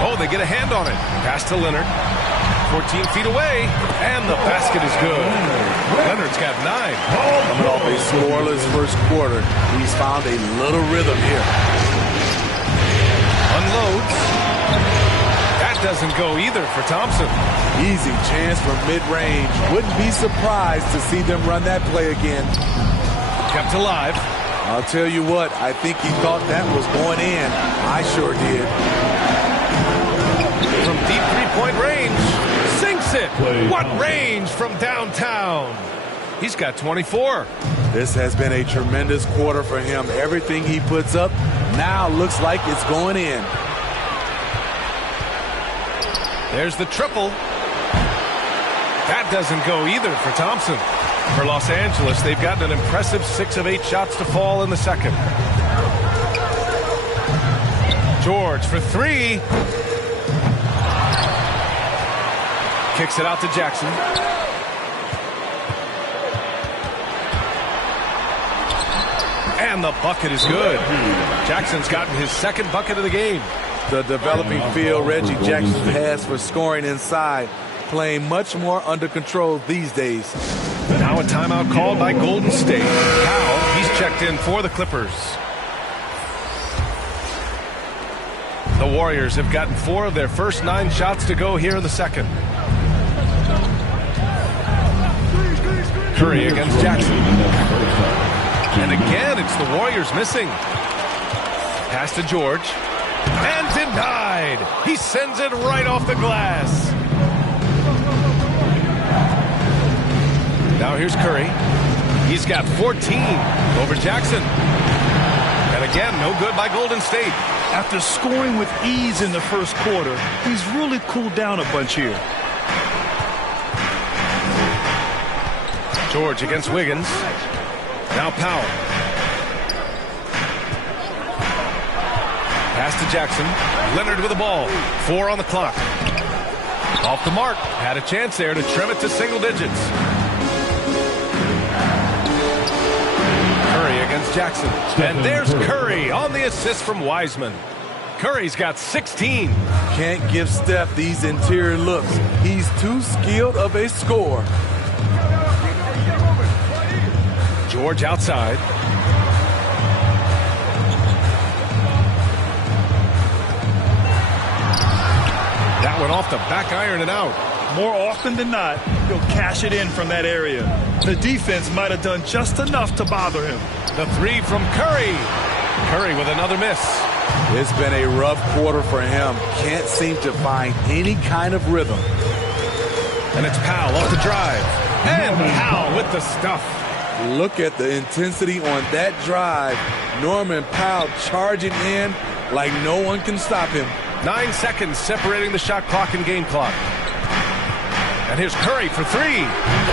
Oh, they get a hand on it. Pass to Leonard. 14 feet away, and the basket is good. Leonard's got 9. Coming off a scoreless first quarter, he's found a little rhythm here. Unloads. That doesn't go either for Thompson. Easy chance for mid-range. Wouldn't be surprised to see them run that play again. Kept alive. I'll tell you what, I think he thought that was going in. I sure did. From deep three-point range. Sinks it. What range from downtown. He's got 24. This has been a tremendous quarter for him. Everything he puts up now looks like it's going in. There's the triple. That doesn't go either for Thompson. For Los Angeles, they've gotten an impressive 6 of 8 shots to fall in the second. George for 3. Kicks it out to Jackson. And the bucket is good. Jackson's gotten his second bucket of the game. The developing feel Reggie Jackson has for scoring inside, playing much more under control these days. Now a timeout called by Golden State. Powell, he's checked in for the Clippers. The Warriors have gotten 4 of their first 9 shots to go here in the second. Curry against Jackson. And again, it's the Warriors missing. Pass to George. And denied. He sends it right off the glass. Now here's Curry. He's got 14 over Jackson. And again, no good by Golden State. After scoring with ease in the first quarter, he's really cooled down a bunch here. George against Wiggins. Now Powell. Pass to Jackson. Leonard with the ball. 4 on the clock. Off the mark. Had a chance there to trim it to single digits. Curry against Jackson. And there's Curry on the assist from Wiseman. Curry's got 16. Can't give Steph these interior looks. He's too skilled of a scorer. George outside. That one off the back iron and out. More often than not, he'll cash it in from that area. The defense might have done just enough to bother him. The three from Curry. Curry with another miss. It's been a rough quarter for him. Can't seem to find any kind of rhythm. And it's Powell off the drive. And Powell with the stuff. Look at the intensity on that drive. Norman Powell charging in like no one can stop him. 9 seconds separating the shot clock and game clock. And here's Curry for three.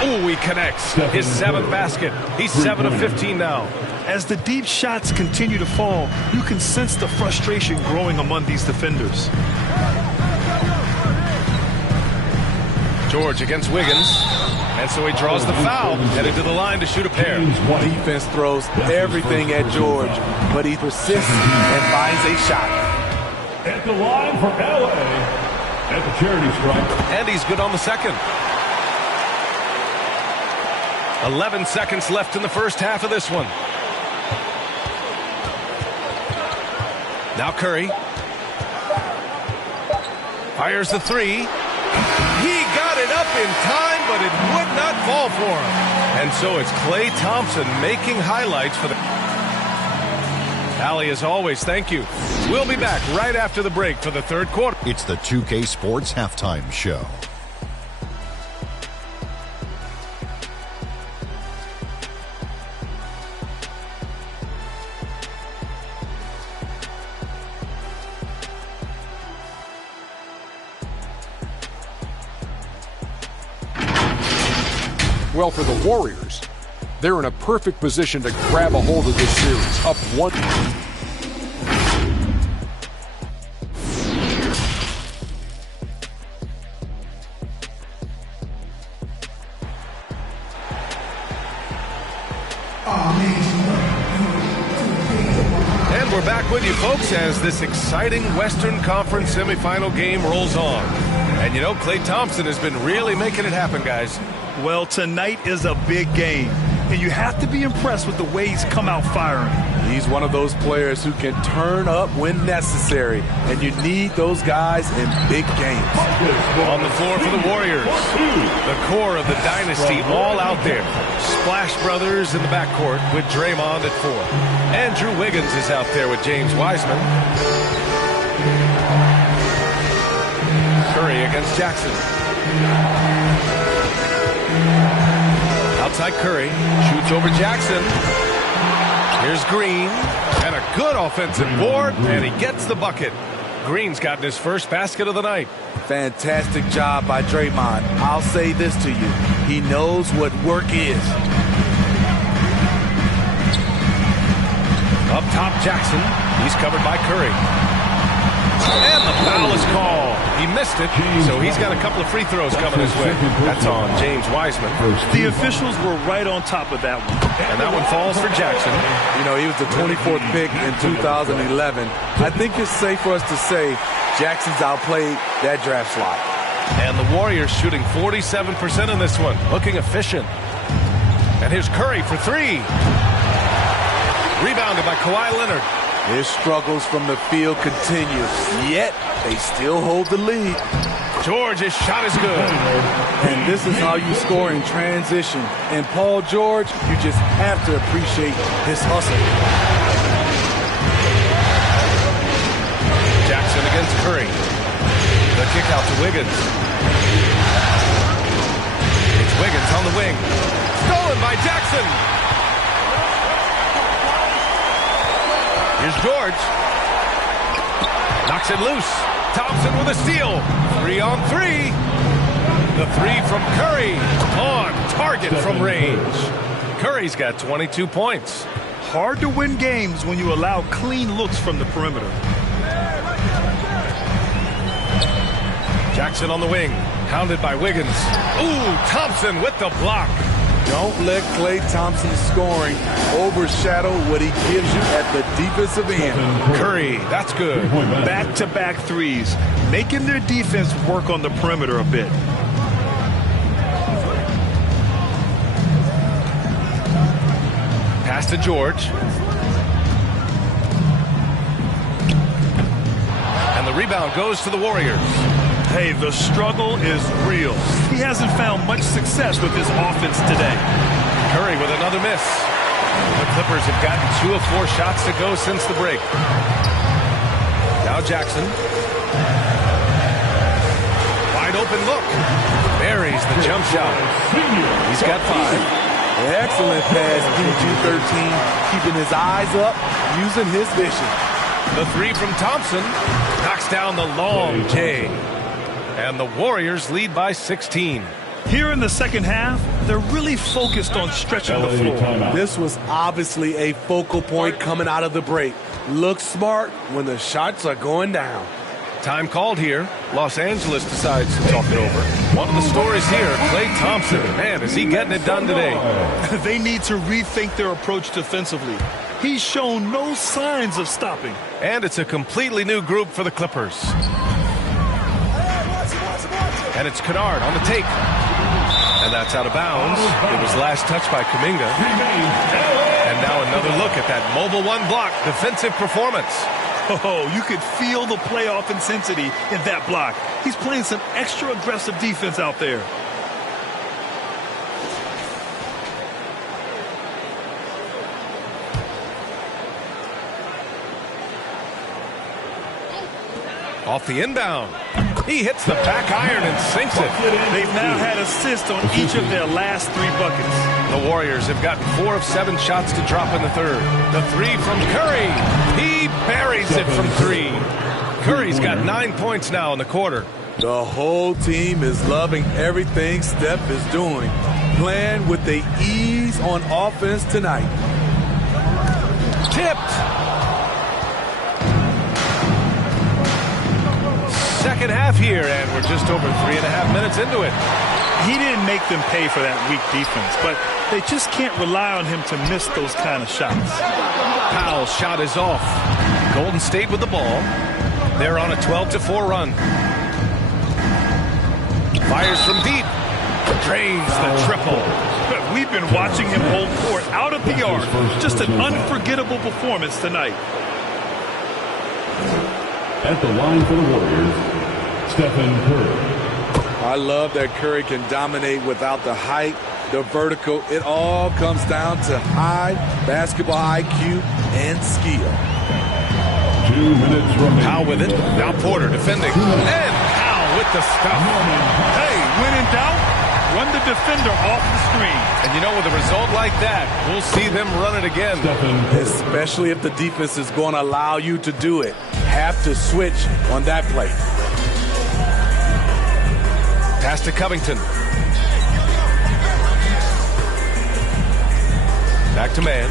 Oh, he connects. His 7th basket. He's 7 of 15 now. As the deep shots continue to fall, you can sense the frustration growing among these defenders. George against Wiggins. And so he draws the foul, headed to the line to shoot a pair. Defense throws everything at George, but he persists and finds a shot. At the line for LA, at the charity stripe. And he's good on the second. 11 seconds left in the first half of this one. Now Curry. Fires the three. He got it up in time, but it would not fall for him. And so it's Klay Thompson making highlights for the... Allie, as always, thank you. We'll be back right after the break for the third quarter. It's the 2K Sports Halftime Show. Well, for the Warriors, they're in a perfect position to grab a hold of this series. Up 1. And we're back with you, folks, as this exciting Western Conference semifinal game rolls on. And you know, Klay Thompson has been really making it happen, guys. Well, tonight is a big game, and you have to be impressed with the way he's come out firing. He's one of those players who can turn up when necessary, and you need those guys in big games. On the floor for the Warriors, the core of the dynasty all out there. Splash Brothers in the backcourt with Draymond at 4. Andrew Wiggins is out there with James Wiseman. Curry against Jackson. Outside Curry, shoots over Jackson. Here's Green, and a good offensive board, and he gets the bucket. Green's gotten his first basket of the night. Fantastic job by Draymond. I'll say this to you. He knows what work is. Up top, Jackson. He's covered by Curry. And the foul is called. He missed it, so he's got a couple of free throws coming his way. That's on James Wiseman. The officials were right on top of that one. And that one falls for Jackson. You know, he was the 24th pick in 2011. I think it's safe for us to say Jackson's outplayed that draft slot. And the Warriors shooting 47% in this one, looking efficient. And here's Curry for three. Rebounded by Kawhi Leonard. His struggles from the field continue, yet they still hold the lead. George's shot is good. And this is how you score in transition. And Paul George, you just have to appreciate his hustle. Jackson against Curry. The kick out to Wiggins. It's Wiggins on the wing. Stolen by Jackson. Here's George. Knocks it loose. Thompson with a steal. 3 on 3. The three from Curry. On target from range. Curry's got 22 points. Hard to win games when you allow clean looks from the perimeter. Jackson on the wing. Hounded by Wiggins. Ooh, Thompson with the block. Don't let Klay Thompson's scoring overshadow what he gives you at the defensive end. Curry, that's good. Back-to-back threes, making their defense work on the perimeter a bit. Pass to George. And the rebound goes to the Warriors. Hey, the struggle is real. He hasn't found much success with his offense today. Curry with another miss. The Clippers have gotten 2 of 4 shots to go since the break. Now Jackson. Wide open look. Buries the jump shot. He's got 5. Excellent pass, PG-13, keeping his eyes up, using his vision. The 3 from Thompson knocks down the long J. And the Warriors lead by 16. Here in the second half, they're really focused on stretching the floor. This was obviously a focal point coming out of the break. Look smart when the shots are going down. Time called here. Los Angeles decides to talk it over. One of the stories here, Klay Thompson. Man, is he getting it done today. They need to rethink their approach defensively. He's shown no signs of stopping. And it's a completely new group for the Clippers. And it's Kennard on the take. And that's out of bounds. It was last touched by Kuminga. And now another look at that mobile 1 block defensive performance. Oh, you could feel the playoff intensity in that block. He's playing some extra aggressive defense out there. Off the inbound. He hits the back iron and sinks it. They've now had assists on each of their last 3 buckets. The Warriors have gotten 4 of 7 shots to drop in the third. The 3 from Curry. He buries it from 3. Curry's got 9 points now in the quarter. The whole team is loving everything Steph is doing. Playing with the ease on offense tonight. Tipped. Second half here, and we're just over 3.5 minutes into it. He didn't make them pay for that weak defense, but they just can't rely on him to miss those kind of shots. Powell's shot is off. Golden State with the ball. They're on a 12-4 run. Fires from deep. Drains the triple. We've been watching him hold court out of the arc. Just an unforgettable performance tonight. At the line for the Warriors, Stephen Curry. I love that Curry can dominate without the height, the vertical. It all comes down to high basketball IQ and skill. 2 minutes remaining. Powell with it. Now Porter defending. And Powell with the stuff. Hey, when in doubt, run the defender off the screen. And you know, with a result like that, we'll see them run it again. Especially if the defense is going to allow you to do it. Have to switch on that play. Pass to Covington. Back to man.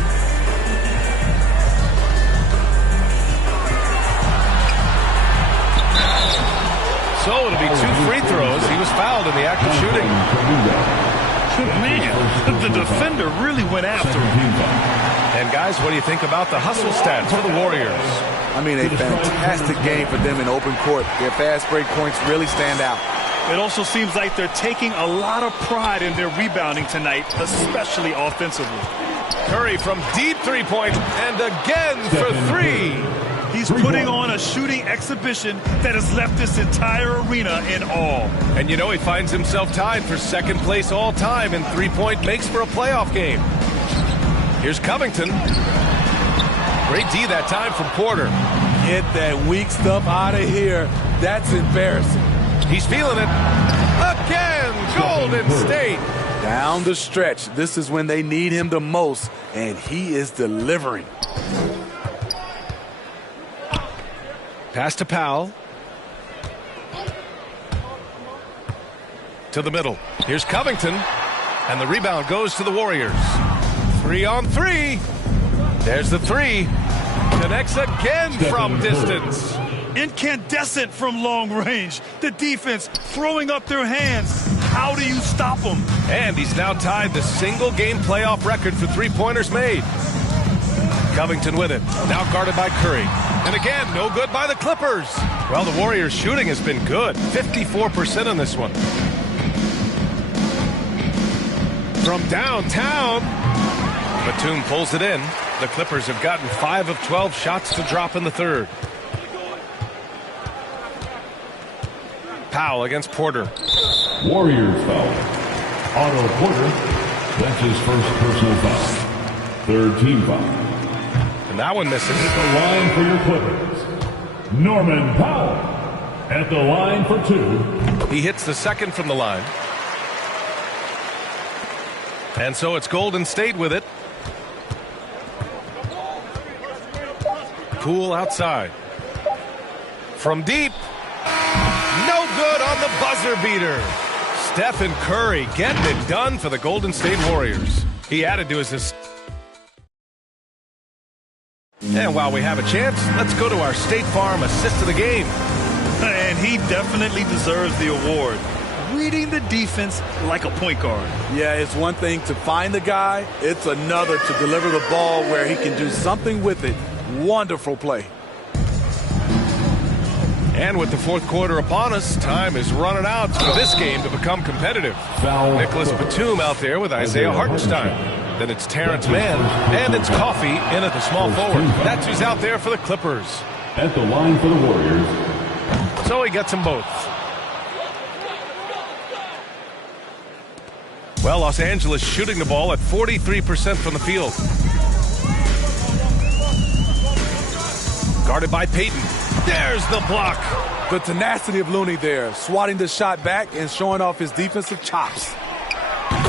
So it'll be 2 free throws. He was fouled in the act of shooting. Man, the defender really went after him. And guys, what do you think about the hustle stats for the Warriors? I mean, a fantastic game for them in open court. Their fast break points really stand out. It also seems like they're taking a lot of pride in their rebounding tonight, especially offensively. Curry from deep 3-point and again for 3. He's putting on a shooting exhibition that has left this entire arena in awe. And you know, he finds himself tied for second place all time in 3-point makes for a playoff game. Here's Covington. Great D that time from Porter. Get that weak stuff out of here. That's embarrassing. He's feeling it. Again, Golden State. Down the stretch. This is when they need him the most, and he is delivering. Pass to Powell. To the middle. Here's Covington. And the rebound goes to the Warriors. 3 on 3. There's the 3. Connects again from distance. Incandescent from long range. The defense throwing up their hands. How do you stop them? And he's now tied the single-game playoff record for three-pointers made. Covington with it. Now guarded by Curry. And again, no good by the Clippers. Well, the Warriors' shooting has been good. 54% on this one. From downtown, Batum pulls it in. The Clippers have gotten 5 of 12 shots to drop in the third. Powell against Porter. Warriors foul. Otto Porter, that's his first personal foul. Third team foul. And that one misses. At the line for your Clippers, Norman Powell. At the line for 2. He hits the second from the line. And so it's Golden State with it. Poole outside. From deep. No good on the buzzer beater. Stephen Curry getting it done for the Golden State Warriors. He added to his assist. And while we have a chance, let's go to our State Farm assist of the game. And he definitely deserves the award. Reading the defense like a point guard. Yeah, it's one thing to find the guy. It's another to deliver the ball where he can do something with it. Wonderful play. And with the fourth quarter upon us, time is running out for this game to become competitive. Nicholas Batum out there with Isaiah Hartenstein. Then it's Terrence Mann, and it's Coffey in at the small forward. That's who's out there for the Clippers. At the line for the Warriors. So he gets them both. Well, Los Angeles shooting the ball at 43% from the field. Guarded by Payton. There's the block. The tenacity of Looney there, swatting the shot back and showing off his defensive chops.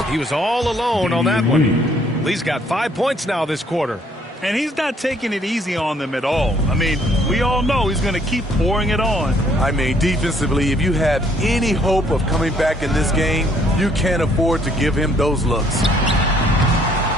He was all alone on that one. Lee's got 5 points now this quarter. And he's not taking it easy on them at all. I mean, we all know he's going to keep pouring it on. I mean, defensively, if you have any hope of coming back in this game, you can't afford to give him those looks.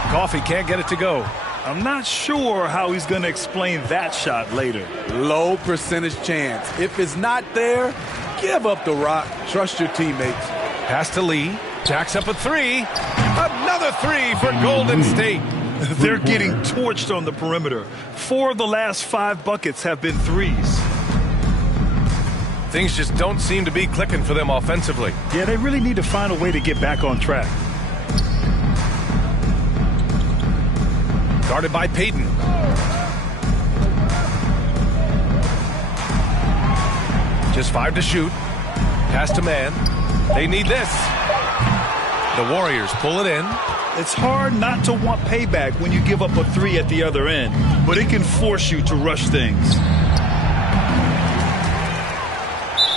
Coffey can't get it to go. I'm not sure how he's going to explain that shot later. Low percentage chance. If it's not there, give up the rock. Trust your teammates. Pass to Lee. Jacks up a three. Another three for Golden State. They're getting torched on the perimeter. 4 of the last 5 buckets have been threes. Things just don't seem to be clicking for them offensively. Yeah, they really need to find a way to get back on track. Guarded by Payton. Just 5 to shoot. Pass to Mann. They need this. The Warriors pull it in. It's hard not to want payback when you give up a 3 at the other end, but it can force you to rush things.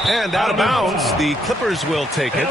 And out of bounds, the Clippers will take it.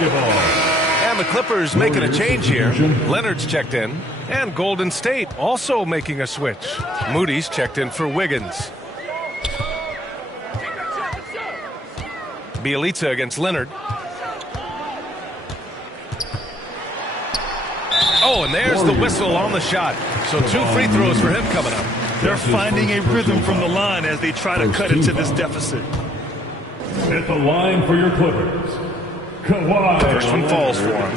And the Clippers making a change here. Leonard's checked in. And Golden State also making a switch. Moody's checked in for Wiggins. Bjelica against Leonard. Oh, and there's the whistle on the shot. So 2 free throws for him coming up. They're finding a rhythm from the line as they try to cut into this deficit. At the line for your Clippers, Kawhi. First one falls for him.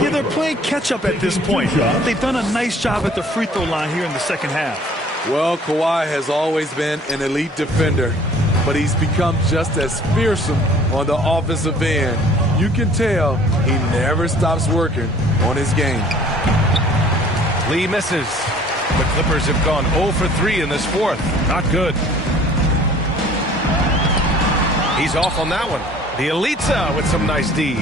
Yeah, they're playing catch-up at this point. They've done a nice job at the free throw line here in the second half. Well, Kawhi has always been an elite defender, but he's become just as fearsome on the offensive end. You can tell he never stops working on his game. Lee misses. The Clippers have gone 0 for 3 in this fourth. Not good. He's off on that one. Bjelica with some nice D.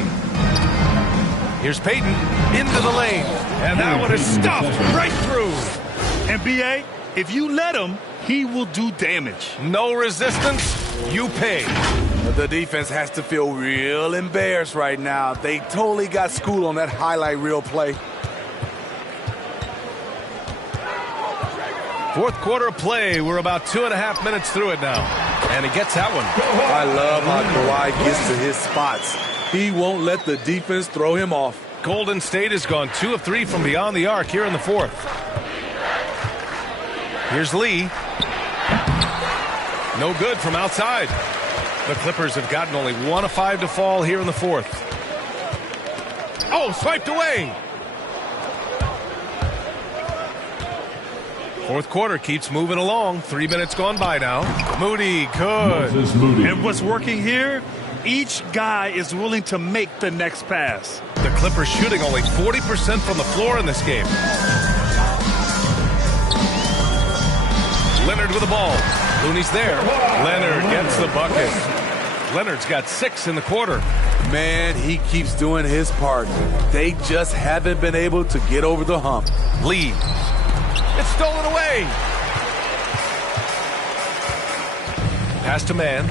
Here's Payton into the lane. And that one is stuffed right through. And B.A., if you let him, he will do damage. No resistance, you pay. The defense has to feel real embarrassed right now. They totally got schooled on that highlight reel play. Fourth quarter play. We're about 2.5 minutes through it now. And he gets that one. I love how Kawhi gets to his spots. He won't let the defense throw him off. Golden State has gone 2 of 3 from beyond the arc here in the fourth. Here's Lee. No good from outside. The Clippers have gotten only 1 of 5 to fall here in the fourth. Oh, swiped away. Fourth quarter keeps moving along. 3 minutes gone by now. Moody, good. And what's working here? Each guy is willing to make the next pass. The Clippers shooting only 40% from the floor in this game. Leonard with the ball. Looney's there. Leonard gets the bucket. Leonard's got 6 in the quarter. Man, he keeps doing his part. They just haven't been able to get over the hump. Lee. It's stolen away. Pass to man.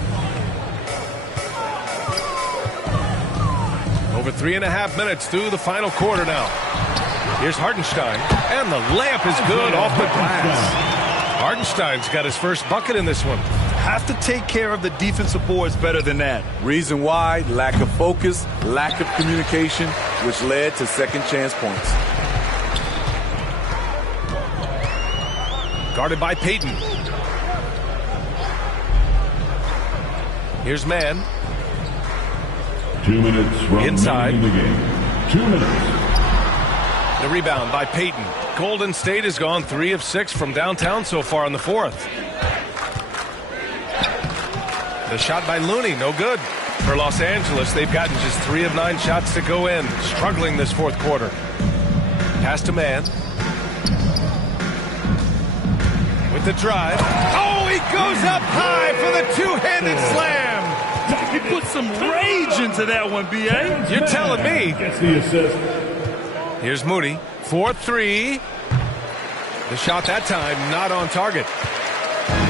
Over 3.5 minutes through the final quarter now. Here's Hartenstein. And the layup is good off the glass. Hartenstein's got his first bucket in this one. Have to take care of the defensive boards better than that. Reason why? Lack of focus, lack of communication, which led to second chance points. Guarded by Payton. Here's man. 2 minutes inside in the game. 2 minutes. The rebound by Payton. Golden State has gone 3 of 6 from downtown so far in the fourth. The shot by Looney, no good. For Los Angeles, they've gotten just 3 of 9 shots to go in. Struggling this fourth quarter. Pass to man. With the drive. Oh, he goes up high for the two-handed slam. He put some rage into that one, B.A. You're telling me. Gets the assist. Here's Moody. 4-3. The shot that time not on target.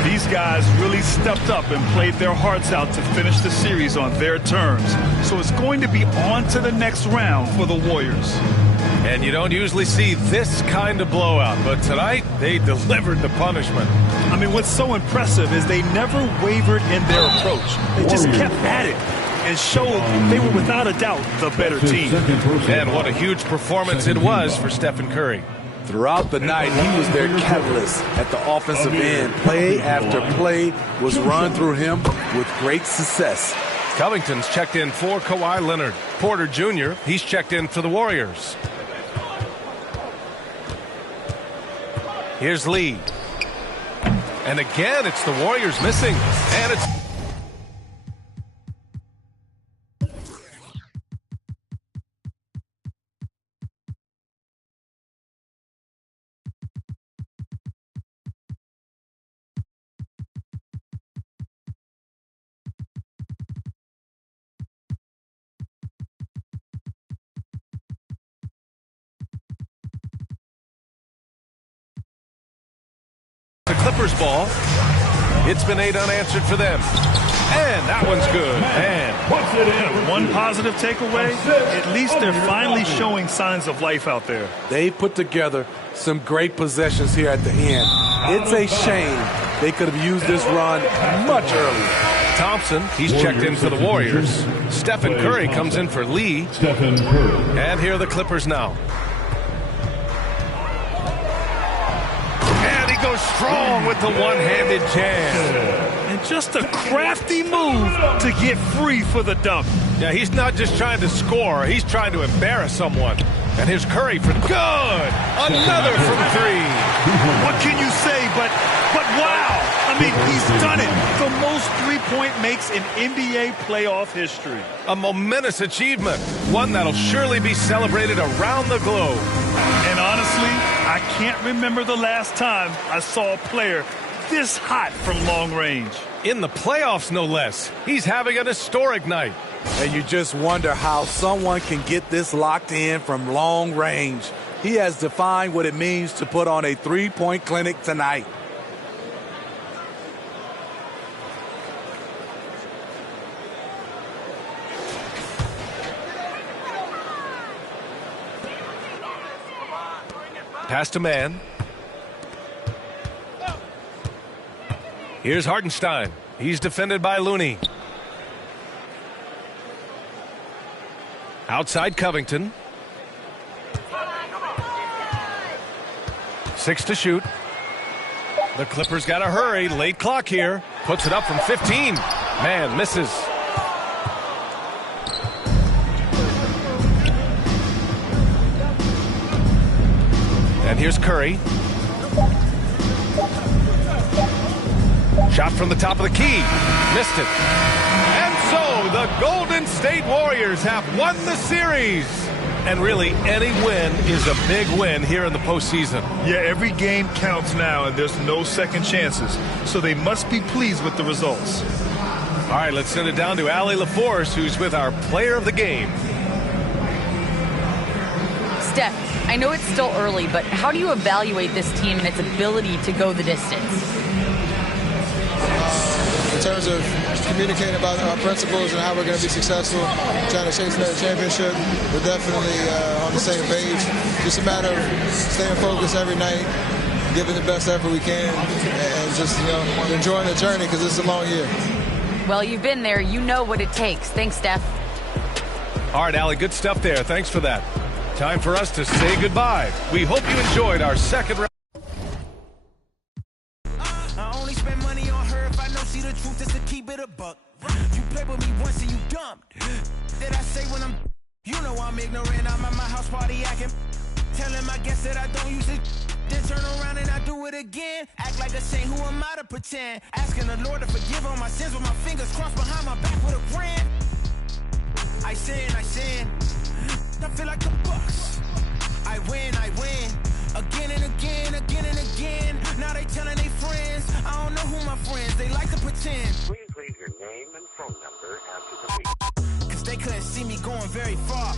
These guys really stepped up and played their hearts out to finish the series on their terms. So it's going to be on to the next round for the Warriors. And you don't usually see this kind of blowout, but tonight they delivered the punishment. I mean, what's so impressive is they never wavered in their approach. They just kept at it and showed they were without a doubt the better team. And what a huge performance it was for Stephen Curry. Throughout the night, he was their catalyst at the offensive end. Play after play was run through him with great success. Covington's checked in for Kawhi Leonard. Porter Jr., he's checked in for the Warriors. Here's Lee. And again, it's the Warriors missing. And it's... the Clippers ball. It's been 8 unanswered for them. And that one's good. And puts it in. One positive takeaway, at least they're finally showing signs of life out there. They put together some great possessions here at the end. It's a shame they could have used this run much earlier. Thompson, he's checked in for the Warriors. Stephen Curry comes in for Lee. Stephen Curry. And here are the Clippers now. And he goes strong with the one-handed jam. And just a crafty move to get free for the dunk. Yeah, he's not just trying to score. He's trying to embarrass someone. And here's Curry for good. Another from three. What can you say but wow. I mean, he's done it. The most three-point makes in NBA playoff history. A momentous achievement. One that'll surely be celebrated around the globe. And honestly, I can't remember the last time I saw a player this hot from long range. In the playoffs, no less. He's having an historic night. And you just wonder how someone can get this locked in from long range. He has defined what it means to put on a three-point clinic tonight. Pass to man. Here's Hartenstein. He's defended by Looney. Outside Covington. 6 to shoot. The Clippers got to hurry. Late clock here. Puts it up from 15. Man, misses. And here's Curry. Shot from the top of the key. Missed it. And so the Golden State Warriors have won the series. And really, any win is a big win here in the postseason. Yeah, every game counts now, and there's no second chances. So they must be pleased with the results. All right, let's send it down to Allie LaForce, who's with our player of the game. Steph, I know it's still early, but how do you evaluate this team and its ability to go the distance? In terms of communicating about our principles and how we're going to be successful, trying to chase another championship, we're definitely on the same page. Just a matter of staying focused every night, giving the best effort we can, and just enjoying the journey because it's a long year. Well, you've been there. You know what it takes. Thanks, Steph. All right, Allie, good stuff there. Thanks for that. Time for us to say goodbye. We hope you enjoyed our second round. I only spend money on her if I know she the truth is to keep it a buck. You play with me once and you dumped. Did I say when I'm... You know I'm ignorant. I'm at my house party acting. Telling my guests that I don't use it. Then turn around and I do it again. Act like a saint, who am I to pretend? Asking the Lord to forgive all my sins with my fingers crossed behind my back with a grin. I sin. I feel like the Bucks. I win. Again and again. Now they telling their friends. I don't know who my friends, they like to pretend. Please leave your name and phone number after the beep. Cause they couldn't see me going very far.